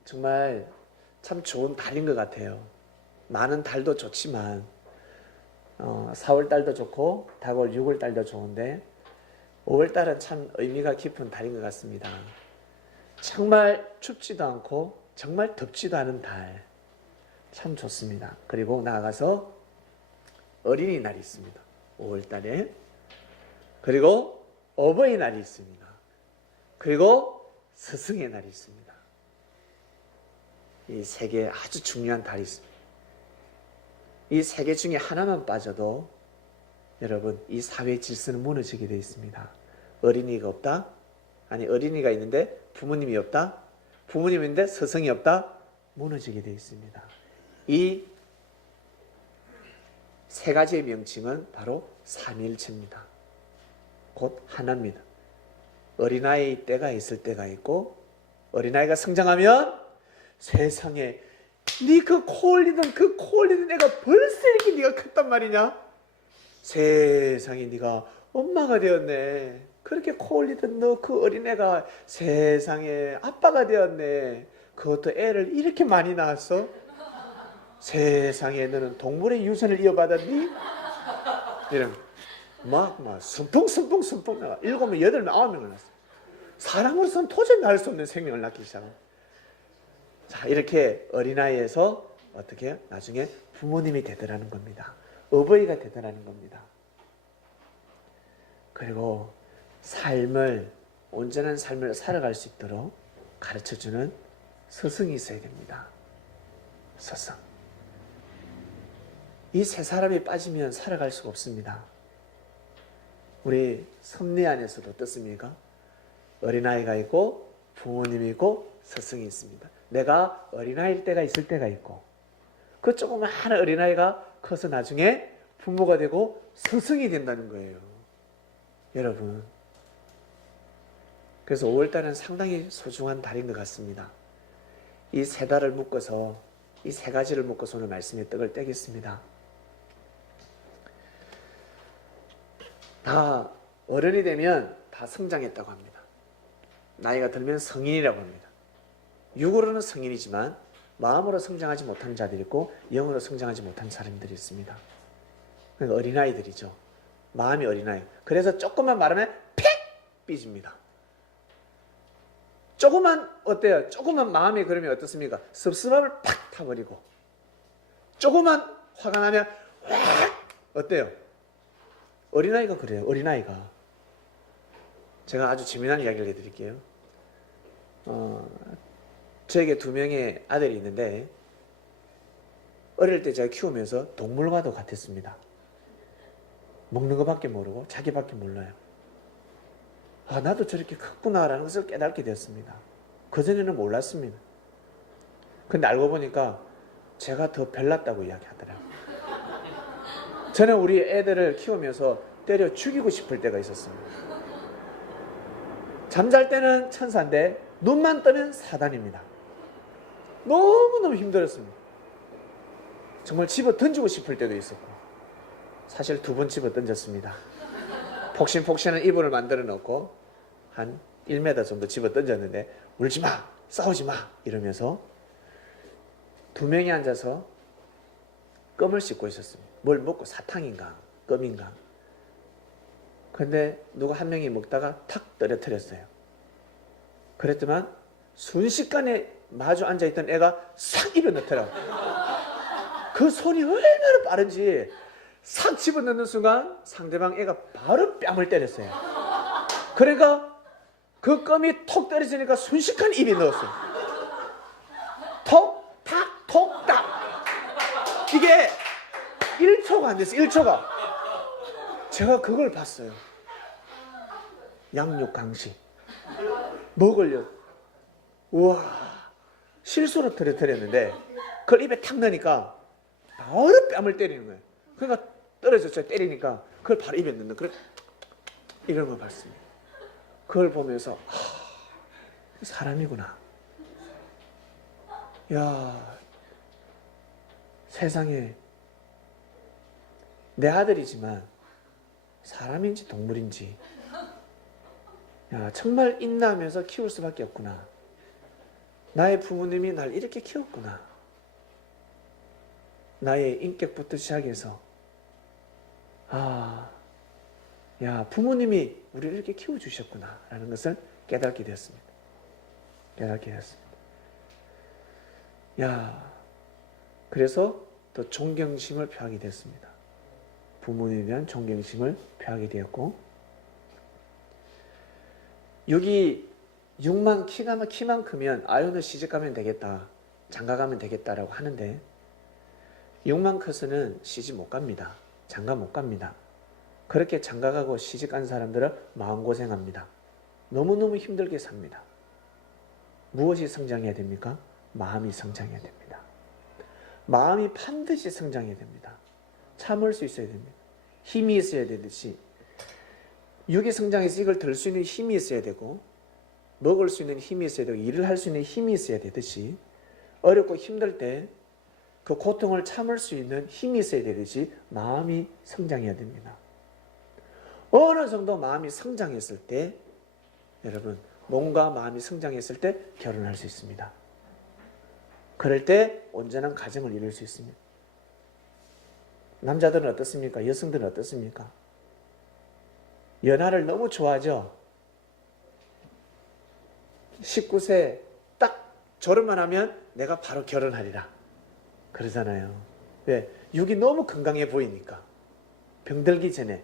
정말 참 좋은 달인 것 같아요. 많은 달도 좋지만 4월 달도 좋고 다가올 6월 달도 좋은데 5월 달은 참 의미가 깊은 달인 것 같습니다. 정말 춥지도 않고 정말 덥지도 않은 달, 참 좋습니다. 그리고 나아가서 어린이날이 있습니다. 5월 달에. 그리고 어버이날이 있습니다. 그리고 스승의 날이 있습니다. 이 세 개 아주 중요한 달이 있습니다. 이 세 개 중에 하나만 빠져도 여러분 이 사회 질서는 무너지게 되어 있습니다. 어린이가 없다? 아니 어린이가 있는데 부모님이 없다? 부모님이 있는데 스승이 없다? 무너지게 되어 있습니다. 이 세 가지의 명칭은 바로 삼일체입니다. 곧 하나입니다. 어린아이 때가 있을 때가 있고 어린아이가 성장하면 세상에 네 그 코 올리던 애가 벌써 이렇게 네가 컸단 말이냐? 세상에 네가 엄마가 되었네. 그렇게 코 올리던 너 그 어린애가 세상에 아빠가 되었네. 그것도 애를 이렇게 많이 낳았어? 세상에 너는 동물의 유전을 이어받았니? 이런 막 순풍 나가 7명, 8명, 9명을 낳았어. 사람으로서는 도저히 낳을 수 없는 생명을 낳기 시작합니다. 자, 이렇게 어린아이에서 어떻게 나중에 부모님이 되더라는 겁니다. 어버이가 되더라는 겁니다. 그리고 삶을, 온전한 삶을 살아갈 수 있도록 가르쳐주는 스승이 있어야 됩니다. 스승. 이 세 사람이 빠지면 살아갈 수가 없습니다. 우리 섭리 안에서도 어떻습니까? 어린아이가 있고 부모님이 있고 스승이 있습니다. 내가 어린아이일 때가 있을 때가 있고 그 조그마한 어린아이가 커서 나중에 부모가 되고 스승이 된다는 거예요. 여러분. 그래서 5월달은 상당히 소중한 달인 것 같습니다. 이 세 달을 묶어서 이 세 가지를 묶어서 오늘 말씀의 떡을 떼겠습니다. 다 어른이 되면 다 성장했다고 합니다. 나이가 들면 성인이라고 합니다. 육으로는 성인이지만 마음으로 성장하지 못한 자들이 있고 영으로 성장하지 못한 사람들이 있습니다. 그러니까 어린아이들이죠. 마음이 어린아이. 그래서 조금만 말하면 픽! 삐집니다. 조금만 어때요? 조금만 마음이 그러면 어떻습니까? 섭섭함을 팍 타버리고 조금만 화가 나면 확! 어때요? 어린아이가 그래요. 어린아이가. 제가 아주 재미난 이야기를 해드릴게요. 저에게 2명의 아들이 있는데 어릴 때 제가 키우면서 동물과도 같았습니다. 먹는 것밖에 모르고 자기밖에 몰라요. 아, 나도 저렇게 컸구나라는 것을 깨닫게 되었습니다. 그전에는 몰랐습니다. 근데 알고 보니까 제가 더 별났다고 이야기하더라고요. 저는 우리 애들을 키우면서 때려 죽이고 싶을 때가 있었습니다. 잠잘 때는 천사인데 눈만 뜨면 사단입니다. 너무너무 힘들었습니다. 정말 집어 던지고 싶을 때도 있었고 사실 2번 집어 던졌습니다. 폭신폭신한 이불을 만들어 놓고 한 1m 정도 집어 던졌는데 울지마, 싸우지마 이러면서 2명이 앉아서 껌을 씹고 있었습니다. 뭘 먹고 사탕인가 껌인가. 근데 누가 한 명이 먹다가 탁 떨어뜨렸어요. 그랬더만 순식간에 마주 앉아있던 애가 싹 입에 넣더라고. 그 손이 얼마나 빠른지 싹 집어넣는 순간 상대방 애가 바로 뺨을 때렸어요. 그러니까 그 껌이 톡 떨어지니까 순식간에 입에 넣었어요. 톡, 탁, 톡, 딱. 이게 1초가 안 됐어요. 1초가. 제가 그걸 봤어요. 양육 강식. 먹으려고. 우와. 실수로 터뜨렸는데 그걸 입에 탁 넣으니까 바로 뺨을 때리는 거예요. 그러니까 떨어졌죠. 때리니까 그걸 바로 입에 넣는 그래 이런 걸 봤습니다. 그걸 보면서 사람이구나. 야, 세상에 내 아들이지만 사람인지 동물인지 야, 정말 인내하면서 키울 수밖에 없구나. 나의 부모님이 날 이렇게 키웠구나. 나의 인격부터 시작해서 야, 부모님이 우리를 이렇게 키워주셨구나 라는 것을 깨닫게 되었습니다. 깨닫게 되었습니다. 야, 그래서 더 존경심을 표하게 됐습니다. 부모님에 대한 존경심을 표하게 되었고, 여기 6만 키만 크면 아유는 시집가면 되겠다, 장가가면 되겠다라고 하는데 6만 커서는 시집 못 갑니다. 장가 못 갑니다. 그렇게 장가가고 시집간 사람들은 마음고생합니다. 너무너무 힘들게 삽니다. 무엇이 성장해야 됩니까? 마음이 성장해야 됩니다. 마음이 반드시 성장해야 됩니다. 참을 수 있어야 됩니다. 힘이 있어야 되듯이 육이 성장해서 이걸 들 수 있는 힘이 있어야 되고 먹을 수 있는 힘이 있어야 되고 일을 할 수 있는 힘이 있어야 되듯이 어렵고 힘들 때 그 고통을 참을 수 있는 힘이 있어야 되듯이 마음이 성장해야 됩니다. 어느 정도 마음이 성장했을 때 여러분 몸과 마음이 성장했을 때 결혼할 수 있습니다. 그럴 때 온전한 가정을 이룰 수 있습니다. 남자들은 어떻습니까? 여성들은 어떻습니까? 연하를 너무 좋아하죠. 19세 딱 졸업만 하면 내가 바로 결혼하리라 그러잖아요. 왜? 육이 너무 건강해 보이니까 병들기 전에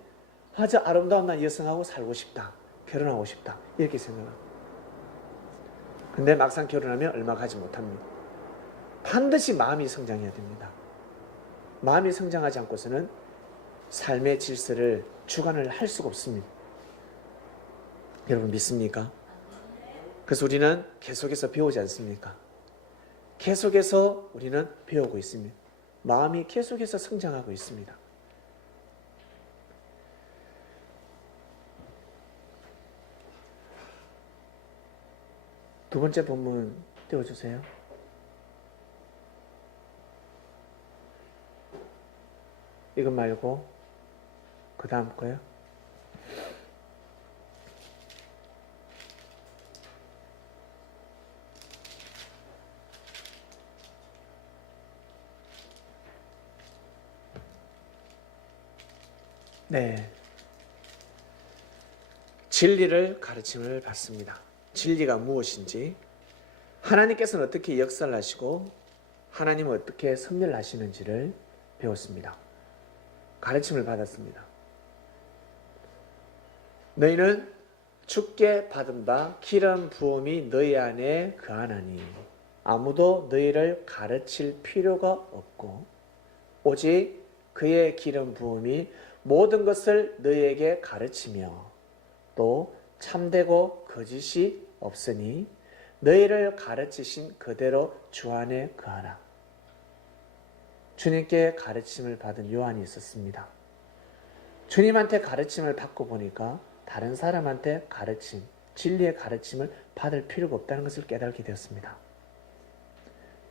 저 아름다운 나 여성하고 살고 싶다 결혼하고 싶다 이렇게 생각합니다. 근데 막상 결혼하면 얼마 가지 못합니다. 반드시 마음이 성장해야 됩니다. 마음이 성장하지 않고서는 삶의 질서를 주관을 할 수가 없습니다. 여러분 믿습니까? 그래서 우리는 계속해서 배우지 않습니까? 계속해서 우리는 배우고 있습니다. 마음이 계속해서 성장하고 있습니다. 두 번째 본문 띄워주세요. 이것 말고 그 다음 거요. 네. 진리를 가르침을 받습니다. 진리가 무엇인지, 하나님께서는 어떻게 역사를 하시고 하나님은 어떻게 섭리를 하시는지를 배웠습니다. 가르침을 받았습니다. 너희는 주께 받은 바 기름 부음이 너희 안에 거하나니 아무도 너희를 가르칠 필요가 없고 오직 그의 기름 부음이 모든 것을 너희에게 가르치며 또 참되고 거짓이 없으니 너희를 가르치신 그대로 주 안에 거하라. 주님께 가르침을 받은 요한이 있었습니다. 주님한테 가르침을 받고 보니까 다른 사람한테 가르침, 진리의 가르침을 받을 필요가 없다는 것을 깨닫게 되었습니다.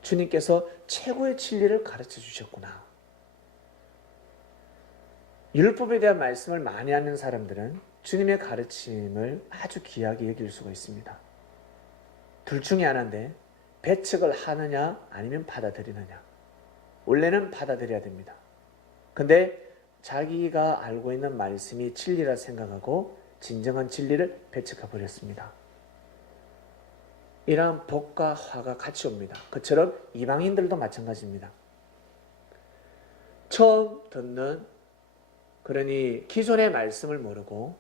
주님께서 최고의 진리를 가르쳐 주셨구나. 율법에 대한 말씀을 많이 하는 사람들은 주님의 가르침을 아주 귀하게 여길 수가 있습니다. 둘 중에 하나인데 배척을 하느냐 아니면 받아들이느냐. 원래는 받아들여야 됩니다. 근데 자기가 알고 있는 말씀이 진리라 생각하고 진정한 진리를 배척해 버렸습니다. 이러한 복과 화가 같이 옵니다. 그처럼 이방인들도 마찬가지입니다. 처음 듣는, 그러니 기존의 말씀을 모르고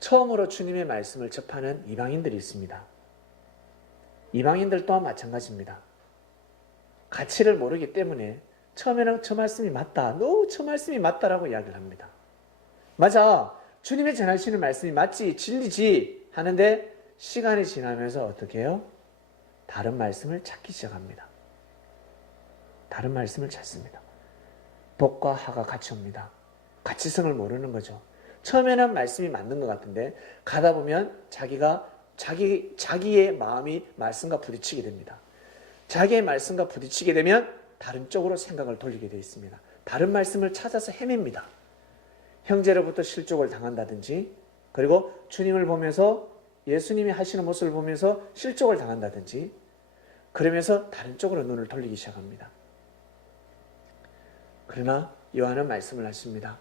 처음으로 주님의 말씀을 접하는 이방인들이 있습니다. 이방인들 또한 마찬가지입니다. 가치를 모르기 때문에 처음에는 저 말씀이 맞다, 너 저 말씀이 맞다라고 이야기를 합니다. 맞아, 주님의 전하시는 말씀이 맞지, 진리지 하는데 시간이 지나면서 어떻게 해요? 다른 말씀을 찾기 시작합니다. 다른 말씀을 찾습니다. 복과 화가 같이 옵니다. 가치성을 모르는 거죠. 처음에는 말씀이 맞는 것 같은데 가다 보면 자기의 마음이 말씀과 부딪히게 됩니다. 자기의 말씀과 부딪히게 되면 다른 쪽으로 생각을 돌리게 되어 있습니다. 다른 말씀을 찾아서 헤맵니다. 형제로부터 실족을 당한다든지, 그리고 주님을 보면서 예수님이 하시는 모습을 보면서 실족을 당한다든지, 그러면서 다른 쪽으로 눈을 돌리기 시작합니다. 그러나 요한은 말씀을 하십니다.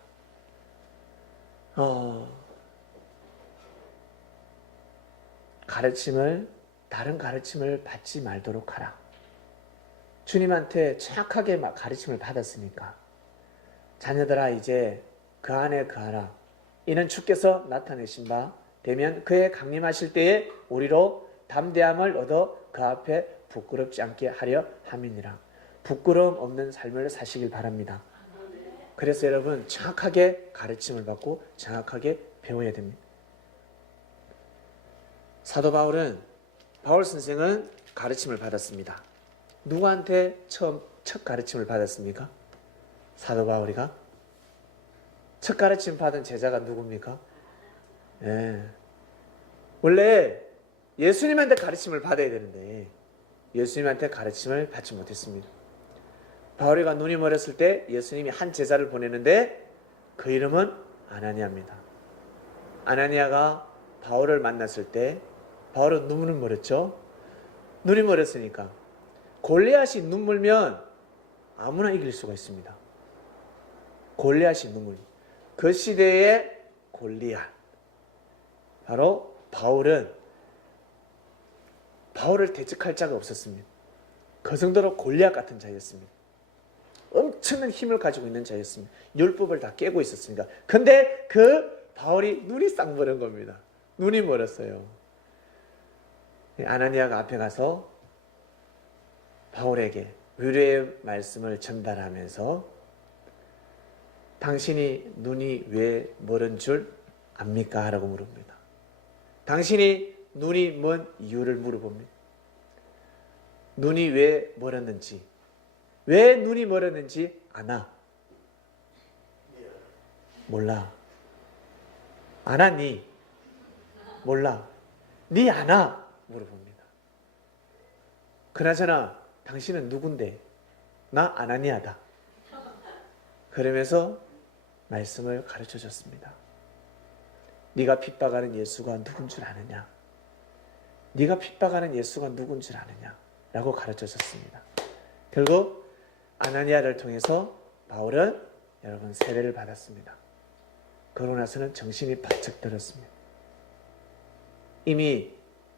다른 가르침을 받지 말도록 하라. 주님한테 정확하게 가르침을 받았으니까 자녀들아 이제 그 안에 거하라. 이는 주께서 나타내신 바 되면 그의 강림하실 때에 우리로 담대함을 얻어 그 앞에 부끄럽지 않게 하려 함이니라. 부끄러움 없는 삶을 사시길 바랍니다. 그래서 여러분 정확하게 가르침을 받고 정확하게 배워야 됩니다. 사도 바울 선생은 가르침을 받았습니다. 누구한테 첫 가르침을 받았습니까? 사도 바울이가? 첫 가르침 받은 제자가 누굽니까? 원래 예수님한테 가르침을 받아야 되는데 예수님한테 가르침을 받지 못했습니다. 바울이가 눈이 멀었을 때 예수님이 한 제자를 보내는데 그 이름은 아나니아입니다. 아나니아가 바울을 만났을 때 바울은 눈을 멀었죠. 눈이 멀었으니까 골리앗이 눈 멀면 아무나 이길 수가 있습니다. 골리앗이 눈 멀. 그 시대의 골리앗. 바로 바울을 대적할 자가 없었습니다. 그 정도로 골리앗 같은 자였습니다. 엄청난 힘을 가지고 있는 자였습니다. 율법을 다 깨고 있었습니다. 근데 그 바울이 눈이 쌍버린 겁니다. 눈이 멀었어요. 아나니아가 앞에 가서 바울에게 위로의 말씀을 전달하면서 당신이 눈이 왜 멀은 줄 압니까? 라고 물어봅니다. 당신이 눈이 먼 이유를 물어봅니다. 눈이 왜 멀었는지, 왜 눈이 멀었는지 아나? 몰라. 아나니? 몰라. 니 아나? 물어봅니다. 그나저나 당신은 누군데? 나 아나니아다. 그러면서 말씀을 가르쳐 줬습니다. 네가 핍박하는 예수가 누군 줄 아느냐? 네가 핍박하는 예수가 누군 줄 아느냐? 라고 가르쳐 줬습니다. 결국 아나니아를 통해서 바울은 여러분 세례를 받았습니다. 그러고 나서는 정신이 바짝 들었습니다. 이미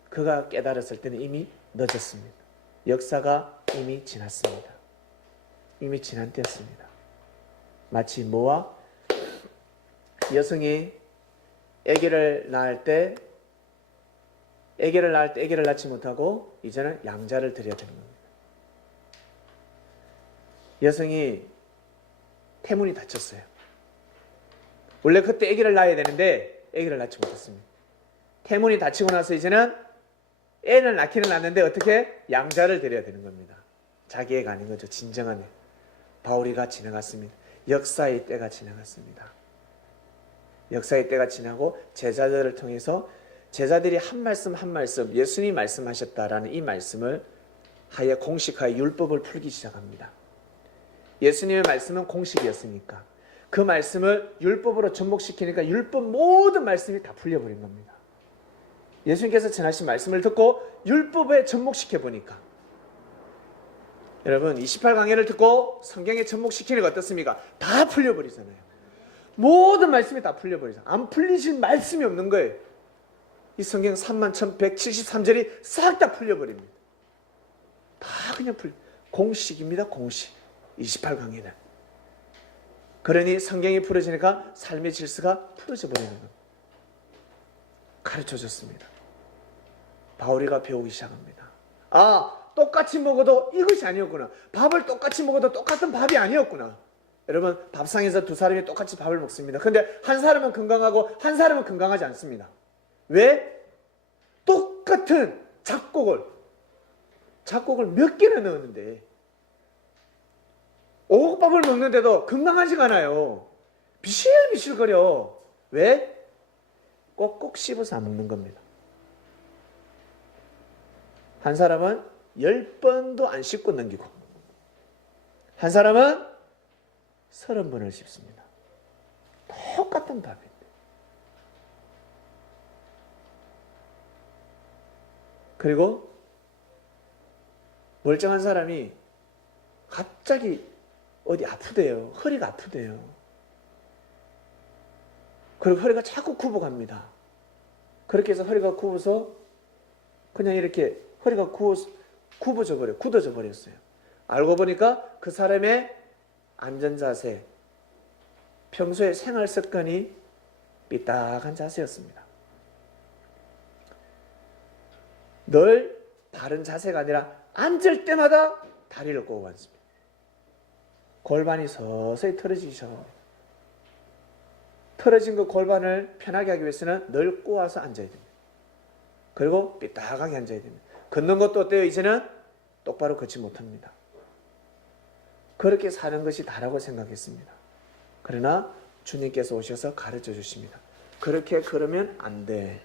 그가 깨달았을 때는 이미 늦었습니다. 역사가 이미 지났습니다. 이미 지난 때였습니다. 마치 뭐와 여성이 아기를 낳을 때 아기를 낳지 못하고 이제는 양자를 드려야 되는 겁니다. 여성이 태문이 닫혔어요. 원래 그때 아기를 낳아야 되는데 아기를 낳지 못했습니다. 태문이 닫히고 나서 이제는 애는 낳기는 낳는데 어떻게? 양자를 드려야 되는 겁니다. 자기 애가 아닌 거죠. 진정한 애. 바울이가 지나갔습니다. 역사의 때가 지나갔습니다. 역사의 때가 지나고 제자들을 통해서 제자들이 한 말씀 한 말씀 예수님이 말씀하셨다라는 이 말씀을 하여 공식하여 율법을 풀기 시작합니다. 예수님의 말씀은 공식이었으니까 그 말씀을 율법으로 접목시키니까 율법 모든 말씀이 다 풀려버린 겁니다. 예수님께서 전하신 말씀을 듣고 율법에 접목시켜 보니까 여러분 28강해를 듣고 성경에 접목시키니까 어떻습니까? 다 풀려버리잖아요. 모든 말씀이 다 풀려버리잖아요. 안 풀리신 말씀이 없는 거예요. 이 성경 31,173절이 싹 다 풀려버립니다. 다 그냥 공식입니다. 공식. 28강해는. 그러니 성경이 풀어지니까 삶의 질서가 풀어져 버리는 겁니다. 가르쳐줬습니다. 바울이가 배우기 시작합니다. 아, 똑같이 먹어도 이것이 아니었구나. 밥을 똑같이 먹어도 똑같은 밥이 아니었구나. 여러분, 밥상에서 두 사람이 똑같이 밥을 먹습니다. 그런데 한 사람은 건강하고 한 사람은 건강하지 않습니다. 왜? 똑같은 잡곡을 몇 개나 넣었는데 오곡밥을 먹는데도 건강하지가 않아요. 비실비실거려. 왜? 꼭꼭 씹어서 안 먹는 겁니다. 한 사람은 10번도 안 씹고 넘기고 한 사람은 30번을 씹습니다. 똑같은 밥인데. 그리고 멀쩡한 사람이 갑자기 어디 아프대요. 허리가 아프대요. 그리고 허리가 자꾸 굽어갑니다. 그렇게 해서 허리가 굽어서 그냥 이렇게 허리가 굳어져 버렸어요. 알고 보니까 그 사람의 앉은 자세, 평소의 생활 습관이 삐딱한 자세였습니다. 늘 바른 자세가 아니라 앉을 때마다 다리를 꼬고 앉습니다. 골반이 서서히 틀어지기 시작합니다. 틀어진 그 골반을 편하게 하기 위해서는 늘 꼬아서 앉아야 됩니다. 그리고 삐딱하게 앉아야 됩니다. 걷는 것도 어때요? 이제는 똑바로 걷지 못합니다. 그렇게 사는 것이 다라고 생각했습니다. 그러나 주님께서 오셔서 가르쳐 주십니다. 그렇게 걸으면 안 돼.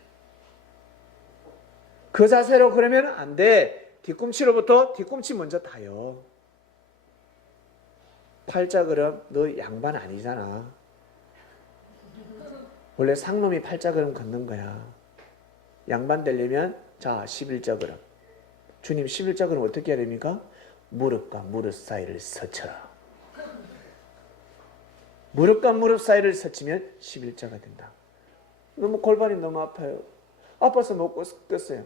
그 자세로 걸으면 안 돼. 뒤꿈치로부터 뒤꿈치 먼저 타요. 팔자걸음 너 양반 아니잖아. 원래 상놈이 팔자걸음 걷는 거야. 양반 되려면 자 11자걸음. 주님 11자걸음 어떻게 해야 됩니까? 무릎과 무릎 사이를 스쳐라. 무릎과 무릎 사이를 스치면 11자가 된다. 너무 골반이 너무 아파요. 아파서 못 걷겠어요.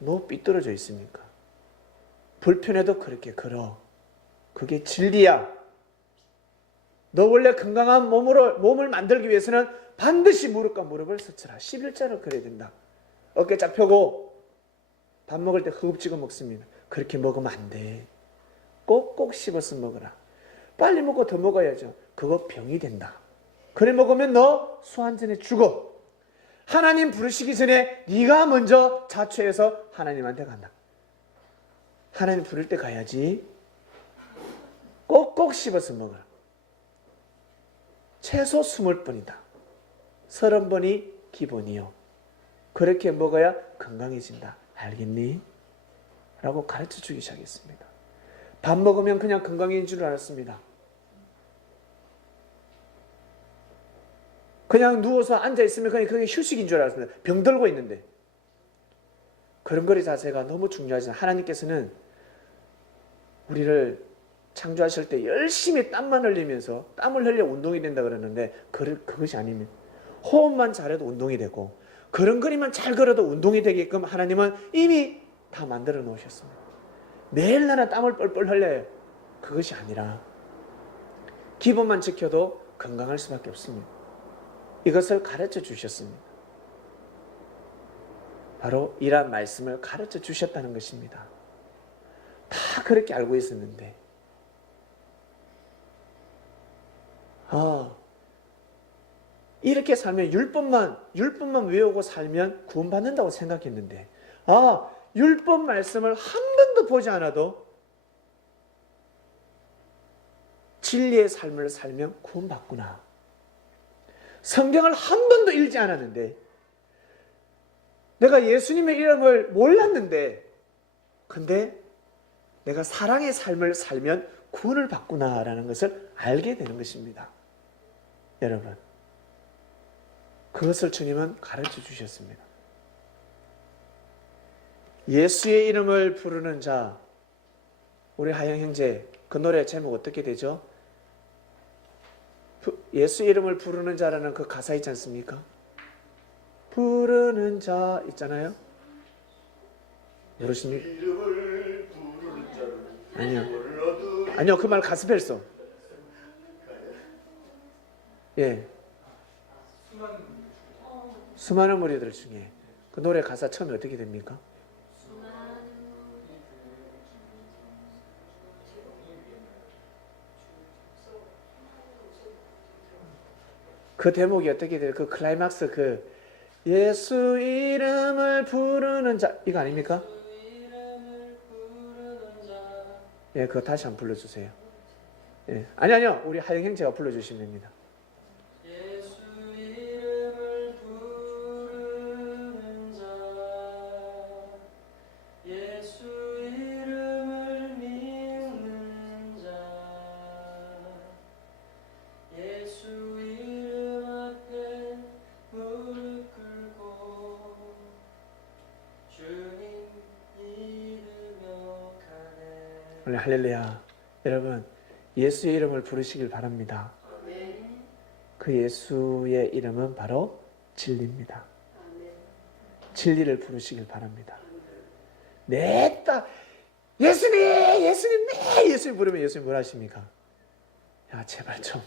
너 삐뚤어져 있습니까? 불편해도 그렇게 걸어. 그게 진리야. 너 원래 건강한 몸을 만들기 위해서는 반드시 무릎과 무릎을 스치라. 11자로 그래야 된다. 어깨 쫙 펴고 밥 먹을 때 허겁 찍어 먹습니다. 그렇게 먹으면 안 돼. 꼭꼭 씹어서 먹어라. 빨리 먹고 더 먹어야죠. 그거 병이 된다. 그래 먹으면 너 수 한 잔에 죽어. 하나님 부르시기 전에 네가 먼저 자초해서 하나님한테 간다. 하나님 부를 때 가야지. 꼭꼭 씹어서 먹어라. 최소 20번이다. 30번이 기본이요. 그렇게 먹어야 건강해진다. 알겠니? 라고 가르쳐 주기 시작했습니다. 밥 먹으면 그냥 건강인 줄 알았습니다. 그냥 누워서 앉아있으면 그냥 그게 휴식인 줄 알았습니다. 병들고 있는데. 걸음걸이 자세가 너무 중요하지. 하나님께서는 우리를 창조하실 때 열심히 땀만 흘리면서 땀을 흘려 운동이 된다 그러는데 그것이 아닙니다. 호흡만 잘해도 운동이 되고 걸음걸이만 잘 걸어도 운동이 되게끔 하나님은 이미 다 만들어 놓으셨습니다. 매일 나나 땀을 뻘뻘 흘려요. 그것이 아니라 기본만 지켜도 건강할 수밖에 없습니다. 이것을 가르쳐 주셨습니다. 바로 이러한 말씀을 가르쳐 주셨다는 것입니다. 다 그렇게 알고 있었는데 이렇게 살면 율법만 외우고 살면 구원받는다고 생각했는데 율법 말씀을 한 번도 보지 않아도 진리의 삶을 살면 구원받구나. 성경을 한 번도 읽지 않았는데 내가 예수님의 이름을 몰랐는데 근데 내가 사랑의 삶을 살면 구원을 받구나라는 것을 알게 되는 것입니다. 여러분, 그것을 주님은 가르쳐 주셨습니다. 예수의 이름을 부르는 자, 우리 하영 형제, 그 노래 제목 어떻게 되죠? 예수 이름을 부르는 자라는 그 가사 있지 않습니까? 부르는 자 있잖아요. 모르십니까? 이름을 부르는 자를 아니요, 그 말 가스펠송. 예. 수많은 무리들 중에 그 노래 가사 처음에 어떻게 됩니까? 그 대목이 어떻게 돼요? 그 클라이막스 그 예수 이름을 부르는 자 이거 아닙니까? 예, 그거 다시 한번 불러주세요. 예, 아니요, 우리 하영 형제가 불러주시면 됩니다. 예수 이름을 부르는 자, 예수 이름을 믿는 자, 예수 이름 앞에 무릎 꿇고 주님 믿으며 가네. 원래 할렐루야. 여러분, 예수의 이름을 부르시길 바랍니다. 그 예수의 이름은 바로 진리입니다. 진리를 부르시길 바랍니다. 예수님, 예수님, 네, 예수님 부르면 예수님 뭐라 하십니까? 야, 제발 좀,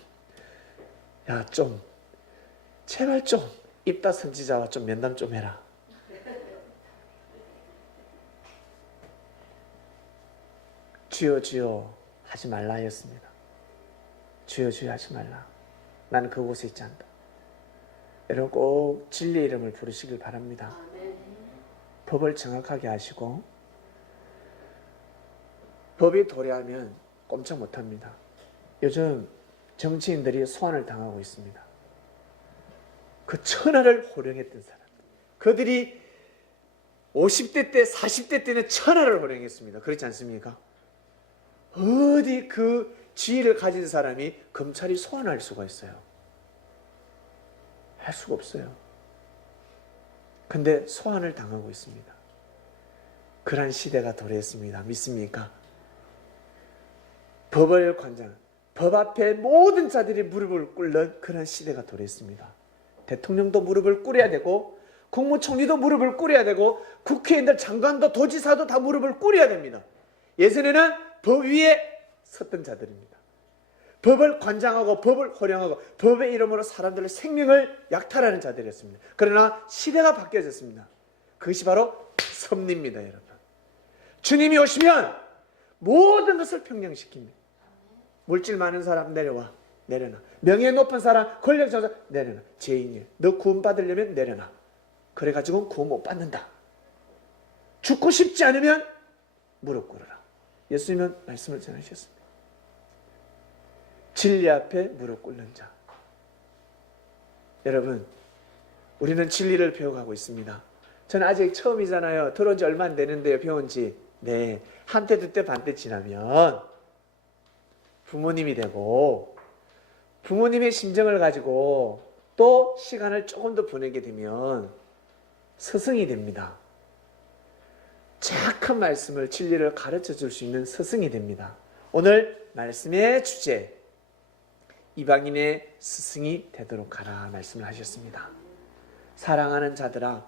제발 좀, 입다 선지자와 좀 면담 좀 해라. 주여, 주여 하지 말라 하였습니다. 주여, 주여 하지 말라. 나는 그곳에 있지 않다. 여러분 꼭 진리의 이름을 부르시길 바랍니다. 법을 정확하게 아시고 법이 도래하면 꼼짝 못합니다. 요즘 정치인들이 소환을 당하고 있습니다. 그 천하를 호령했던 사람, 그들이 50대 때 40대 때는 천하를 호령했습니다. 그렇지 않습니까? 어디 그 지위를 가진 사람이 검찰이 소환할 수가 있어요? 할 수가 없어요. 근데 소환을 당하고 있습니다. 그런 시대가 도래했습니다. 믿습니까? 법을 관장, 법 앞에 모든 자들이 무릎을 꿇는 그런 시대가 도래했습니다. 대통령도 무릎을 꿇어야 되고 국무총리도 무릎을 꿇어야 되고 국회의원들, 장관도, 도지사도 다 무릎을 꿇어야 됩니다. 예전에는 법 위에 섰던 자들입니다. 법을 관장하고 법을 호령하고 법의 이름으로 사람들의 생명을 약탈하는 자들이었습니다. 그러나 시대가 바뀌어졌습니다. 그것이 바로 섭리입니다, 여러분. 주님이 오시면 모든 것을 평정시킵니다. 물질 많은 사람 내려와, 내려놔. 명예 높은 사람, 권력 좋은 사람 내려놔. 죄인이야. 너 구원 받으려면 내려놔. 그래가지고는 구원 못 받는다. 죽고 싶지 않으면 무릎 꿇어라. 예수님은 말씀을 전하셨습니다. 진리 앞에 무릎 꿇는 자. 여러분, 우리는 진리를 배워가고 있습니다. 저는 아직 처음이잖아요. 들어온 지 얼마 안 되는데요, 배운 지. 네, 한때 두때 반때 지나면 부모님이 되고 부모님의 심정을 가지고 또 시간을 조금 더 보내게 되면 스승이 됩니다. 착한 말씀을, 진리를 가르쳐 줄 수 있는 스승이 됩니다. 오늘 말씀의 주제, 이방인의 스승이 되도록 하라 말씀을 하셨습니다. 사랑하는 자들아,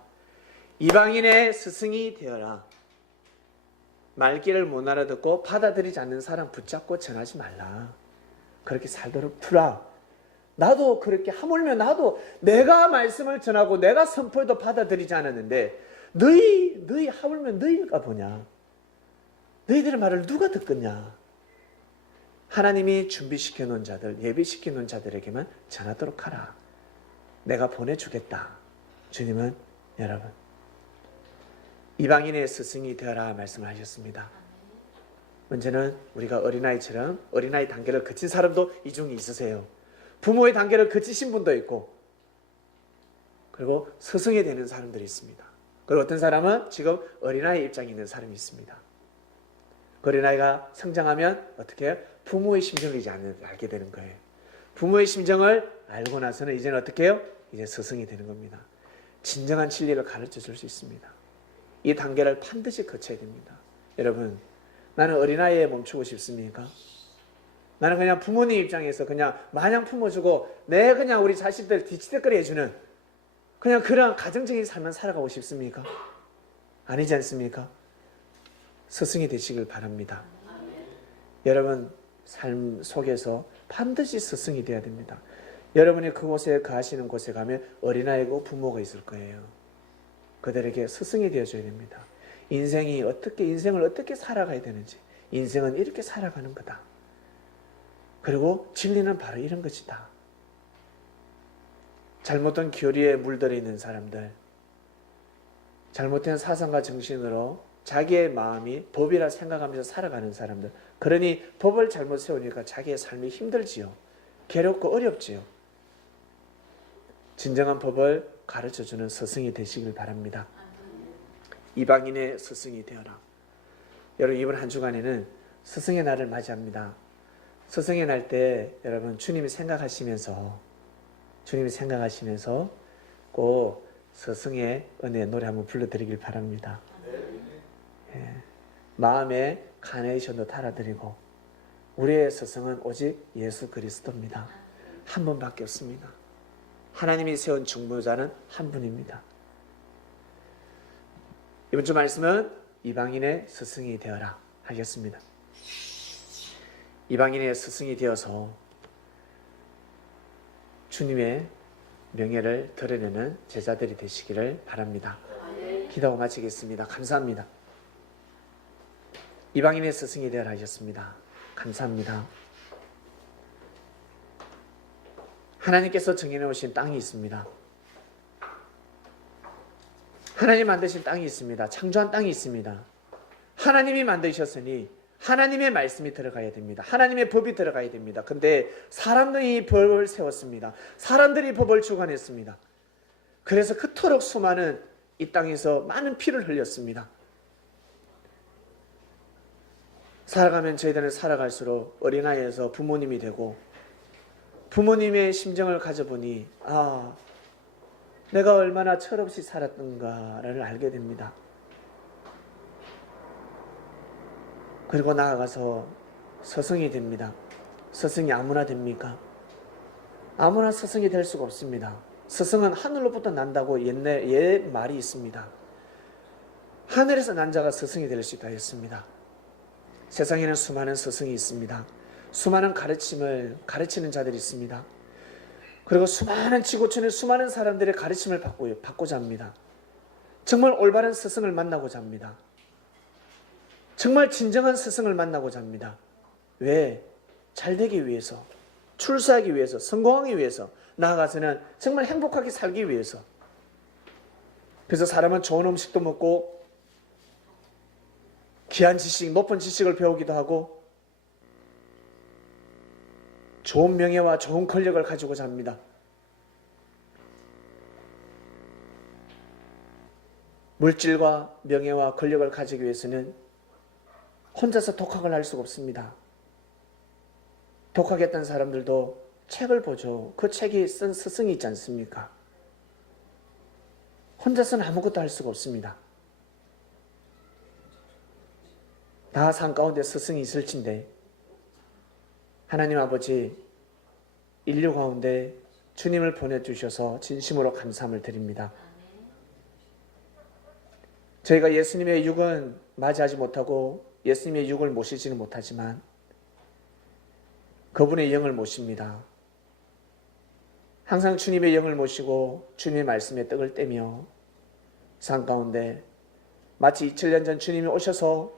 이방인의 스승이 되어라. 말귀를 못 알아듣고 받아들이지 않는 사람 붙잡고 전하지 말라. 그렇게 살도록 두라. 나도 그렇게 하물며 나도 내가 말씀을 전하고 내가 선포해도 받아들이지 않았는데 너희 하물며 너희가 보냐? 너희들의 말을 누가 듣겠냐? 하나님이 준비시켜 놓은 자들, 예비시켜 놓은 자들에게만 전하도록 하라. 내가 보내주겠다. 주님은 여러분 이방인의 스승이 되어라 말씀을 하셨습니다. 문제는 우리가 어린아이처럼 어린아이 단계를 거친 사람도 이 중에 있으세요. 부모의 단계를 거치신 분도 있고 그리고 스승이 되는 사람들이 있습니다. 그리고 어떤 사람은 지금 어린아이 입장에 있는 사람이 있습니다. 그 어린아이가 성장하면 어떻게 해요? 부모의 심정을 이제 알게 되는 거예요. 부모의 심정을 알고 나서는 이제는 어떻게 해요? 이제 스승이 되는 겁니다. 진정한 진리를 가르쳐 줄 수 있습니다. 이 단계를 반드시 거쳐야 됩니다. 여러분, 나는 어린아이에 멈추고 싶습니까? 나는 그냥 부모님 입장에서 그냥 마냥 품어주고 내 그냥 우리 자식들 뒤치대거리 해주는 그냥 그런 가정적인 삶만 살아가고 싶습니까? 아니지 않습니까? 스승이 되시길 바랍니다. 여러분 삶 속에서 반드시 스승이 되어야 됩니다. 여러분이 그곳에 가시는 곳에 가면 어린아이고 부모가 있을 거예요. 그들에게 스승이 되어줘야 됩니다. 인생을 어떻게 살아가야 되는지, 인생은 이렇게 살아가는 거다. 그리고 진리는 바로 이런 것이다. 잘못된 교리에 물들어 있는 사람들, 잘못된 사상과 정신으로 자기의 마음이 법이라 생각하면서 살아가는 사람들, 그러니 법을 잘못 세우니까 자기의 삶이 힘들지요. 괴롭고 어렵지요. 진정한 법을 가르쳐주는 스승이 되시길 바랍니다. 이방인의 스승이 되어라. 여러분 이번 한 주간에는 스승의 날을 맞이합니다. 스승의 날 때 여러분 주님이 생각하시면서 꼭 스승의 은혜 노래 한번 불러드리길 바랍니다. 예. 마음에 카네이션도 달아드리고 우리의 스승은 오직 예수 그리스도입니다. 한 분밖에 없습니다. 하나님이 세운 중보자는 한 분입니다. 이번 주 말씀은 이방인의 스승이 되어라 하겠습니다. 이방인의 스승이 되어서 주님의 명예를 드러내는 제자들이 되시기를 바랍니다. 기도하고 마치겠습니다. 감사합니다. 이방인의 스승이 되어라 하셨습니다. 감사합니다. 하나님께서 정해놓으신 땅이 있습니다. 하나님 만드신 땅이 있습니다. 창조한 땅이 있습니다. 하나님이 만드셨으니 하나님의 말씀이 들어가야 됩니다. 하나님의 법이 들어가야 됩니다. 근데 사람들이 법을 세웠습니다. 사람들이 법을 주관했습니다. 그래서 그토록 수많은 이 땅에서 많은 피를 흘렸습니다. 살아가면 저희들은 살아갈수록 어린아이에서 부모님이 되고 부모님의 심정을 가져보니 내가 얼마나 철없이 살았던가를 알게 됩니다. 그리고 나아가서 스승이 됩니다. 스승이 아무나 됩니까? 아무나 스승이 될 수가 없습니다. 스승은 하늘로부터 난다고 옛 말이 있습니다. 하늘에서 난 자가 스승이 될 수 있다 했습니다. 세상에는 수많은 스승이 있습니다. 수많은 가르침을 가르치는 자들이 있습니다. 그리고 수많은 지구촌의 수많은 사람들의 가르침을 받고자 합니다. 정말 올바른 스승을 만나고자 합니다. 정말 진정한 스승을 만나고자 합니다. 왜? 잘되기 위해서, 출세하기 위해서, 성공하기 위해서, 나아가서는 정말 행복하게 살기 위해서. 그래서 사람은 좋은 음식도 먹고 귀한 지식, 높은 지식을 배우기도 하고 좋은 명예와 좋은 권력을 가지고자 합니다. 물질과 명예와 권력을 가지기 위해서는 혼자서 독학을 할 수가 없습니다. 독학했던 사람들도 책을 보죠. 그 책이 쓴 스승이 있지 않습니까? 혼자서는 아무것도 할 수가 없습니다. 다 산 가운데 스승이 있을진데 하나님 아버지, 인류 가운데 주님을 보내주셔서 진심으로 감사함을 드립니다. 저희가 예수님의 육은 맞이하지 못하고 예수님의 육을 모시지는 못하지만 그분의 영을 모십니다. 항상 주님의 영을 모시고 주님의 말씀에 떡을 떼며 삶 가운데 마치 2000년 전 주님이 오셔서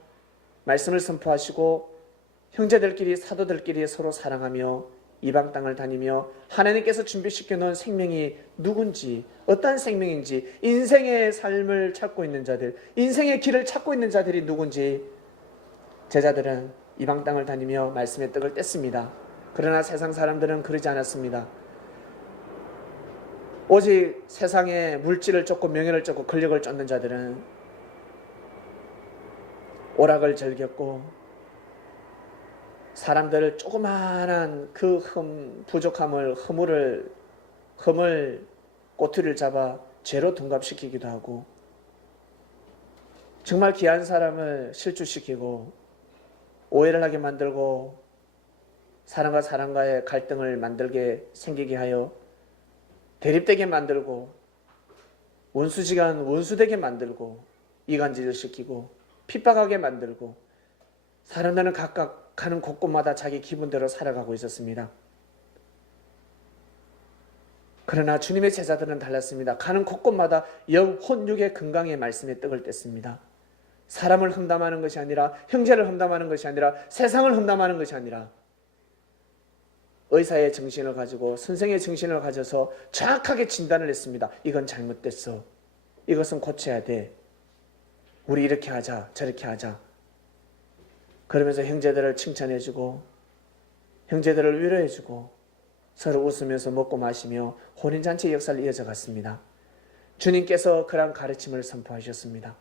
말씀을 선포하시고 형제들끼리 사도들끼리 서로 사랑하며 이방 땅을 다니며 하나님께서 준비시켜 놓은 생명이 누군지, 어떠한 생명인지, 인생의 삶을 찾고 있는 자들, 인생의 길을 찾고 있는 자들이 누군지 제자들은 이방 땅을 다니며 말씀의 떡을 뗐습니다. 그러나 세상 사람들은 그러지 않았습니다. 오직 세상의 물질을 쫓고 명예를 쫓고 권력을 쫓는 자들은 오락을 즐겼고 사람들을 조그마한 그 부족함을, 흠을 꼬투리를 잡아 죄로 둔갑시키기도 하고 정말 귀한 사람을 실추시키고 오해를 하게 만들고 사람과 사람과의 갈등을 생기게 하여 대립되게 만들고 원수지간 원수되게 만들고 이간질을 시키고 핍박하게 만들고 사람들은 각각 가는 곳곳마다 자기 기분대로 살아가고 있었습니다. 그러나 주님의 제자들은 달랐습니다. 가는 곳곳마다 혼육의 건강의 말씀의 떡을 뗐습니다. 사람을 험담하는 것이 아니라, 형제를 험담하는 것이 아니라, 세상을 험담하는 것이 아니라 의사의 정신을 가지고, 선생의 정신을 가져서 정확하게 진단을 했습니다. 이건 잘못됐어. 이것은 고쳐야 돼. 우리 이렇게 하자, 저렇게 하자. 그러면서 형제들을 칭찬해주고 형제들을 위로해주고 서로 웃으면서 먹고 마시며 혼인잔치 역사를 이어져 갔습니다. 주님께서 그러한 가르침을 선포하셨습니다.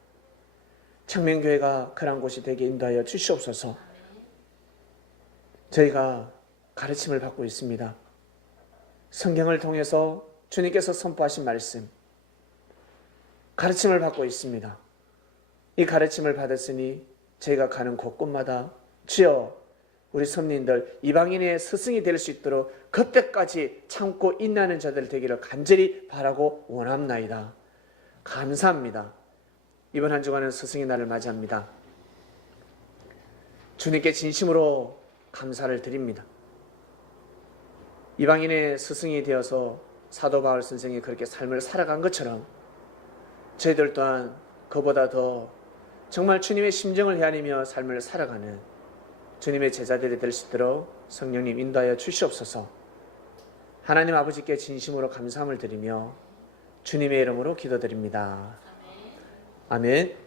청명교회가 그러한 곳이 되게 인도하여 주시옵소서. 저희가 가르침을 받고 있습니다. 성경을 통해서 주님께서 선포하신 말씀 가르침을 받고 있습니다. 이 가르침을 받았으니 저희가 가는 곳곳마다 주여 우리 선민들 이방인의 스승이 될 수 있도록 그때까지 참고 인내하는 자들 되기를 간절히 바라고 원합나이다. 감사합니다. 이번 한 주간은 스승의 날을 맞이합니다. 주님께 진심으로 감사를 드립니다. 이방인의 스승이 되어서 사도 바울 선생이 그렇게 삶을 살아간 것처럼 저희들 또한 그보다 더 정말 주님의 심정을 헤아리며 삶을 살아가는 주님의 제자들이 될 수 있도록 성령님 인도하여 주시옵소서. 하나님 아버지께 진심으로 감사함을 드리며 주님의 이름으로 기도드립니다. 아멘.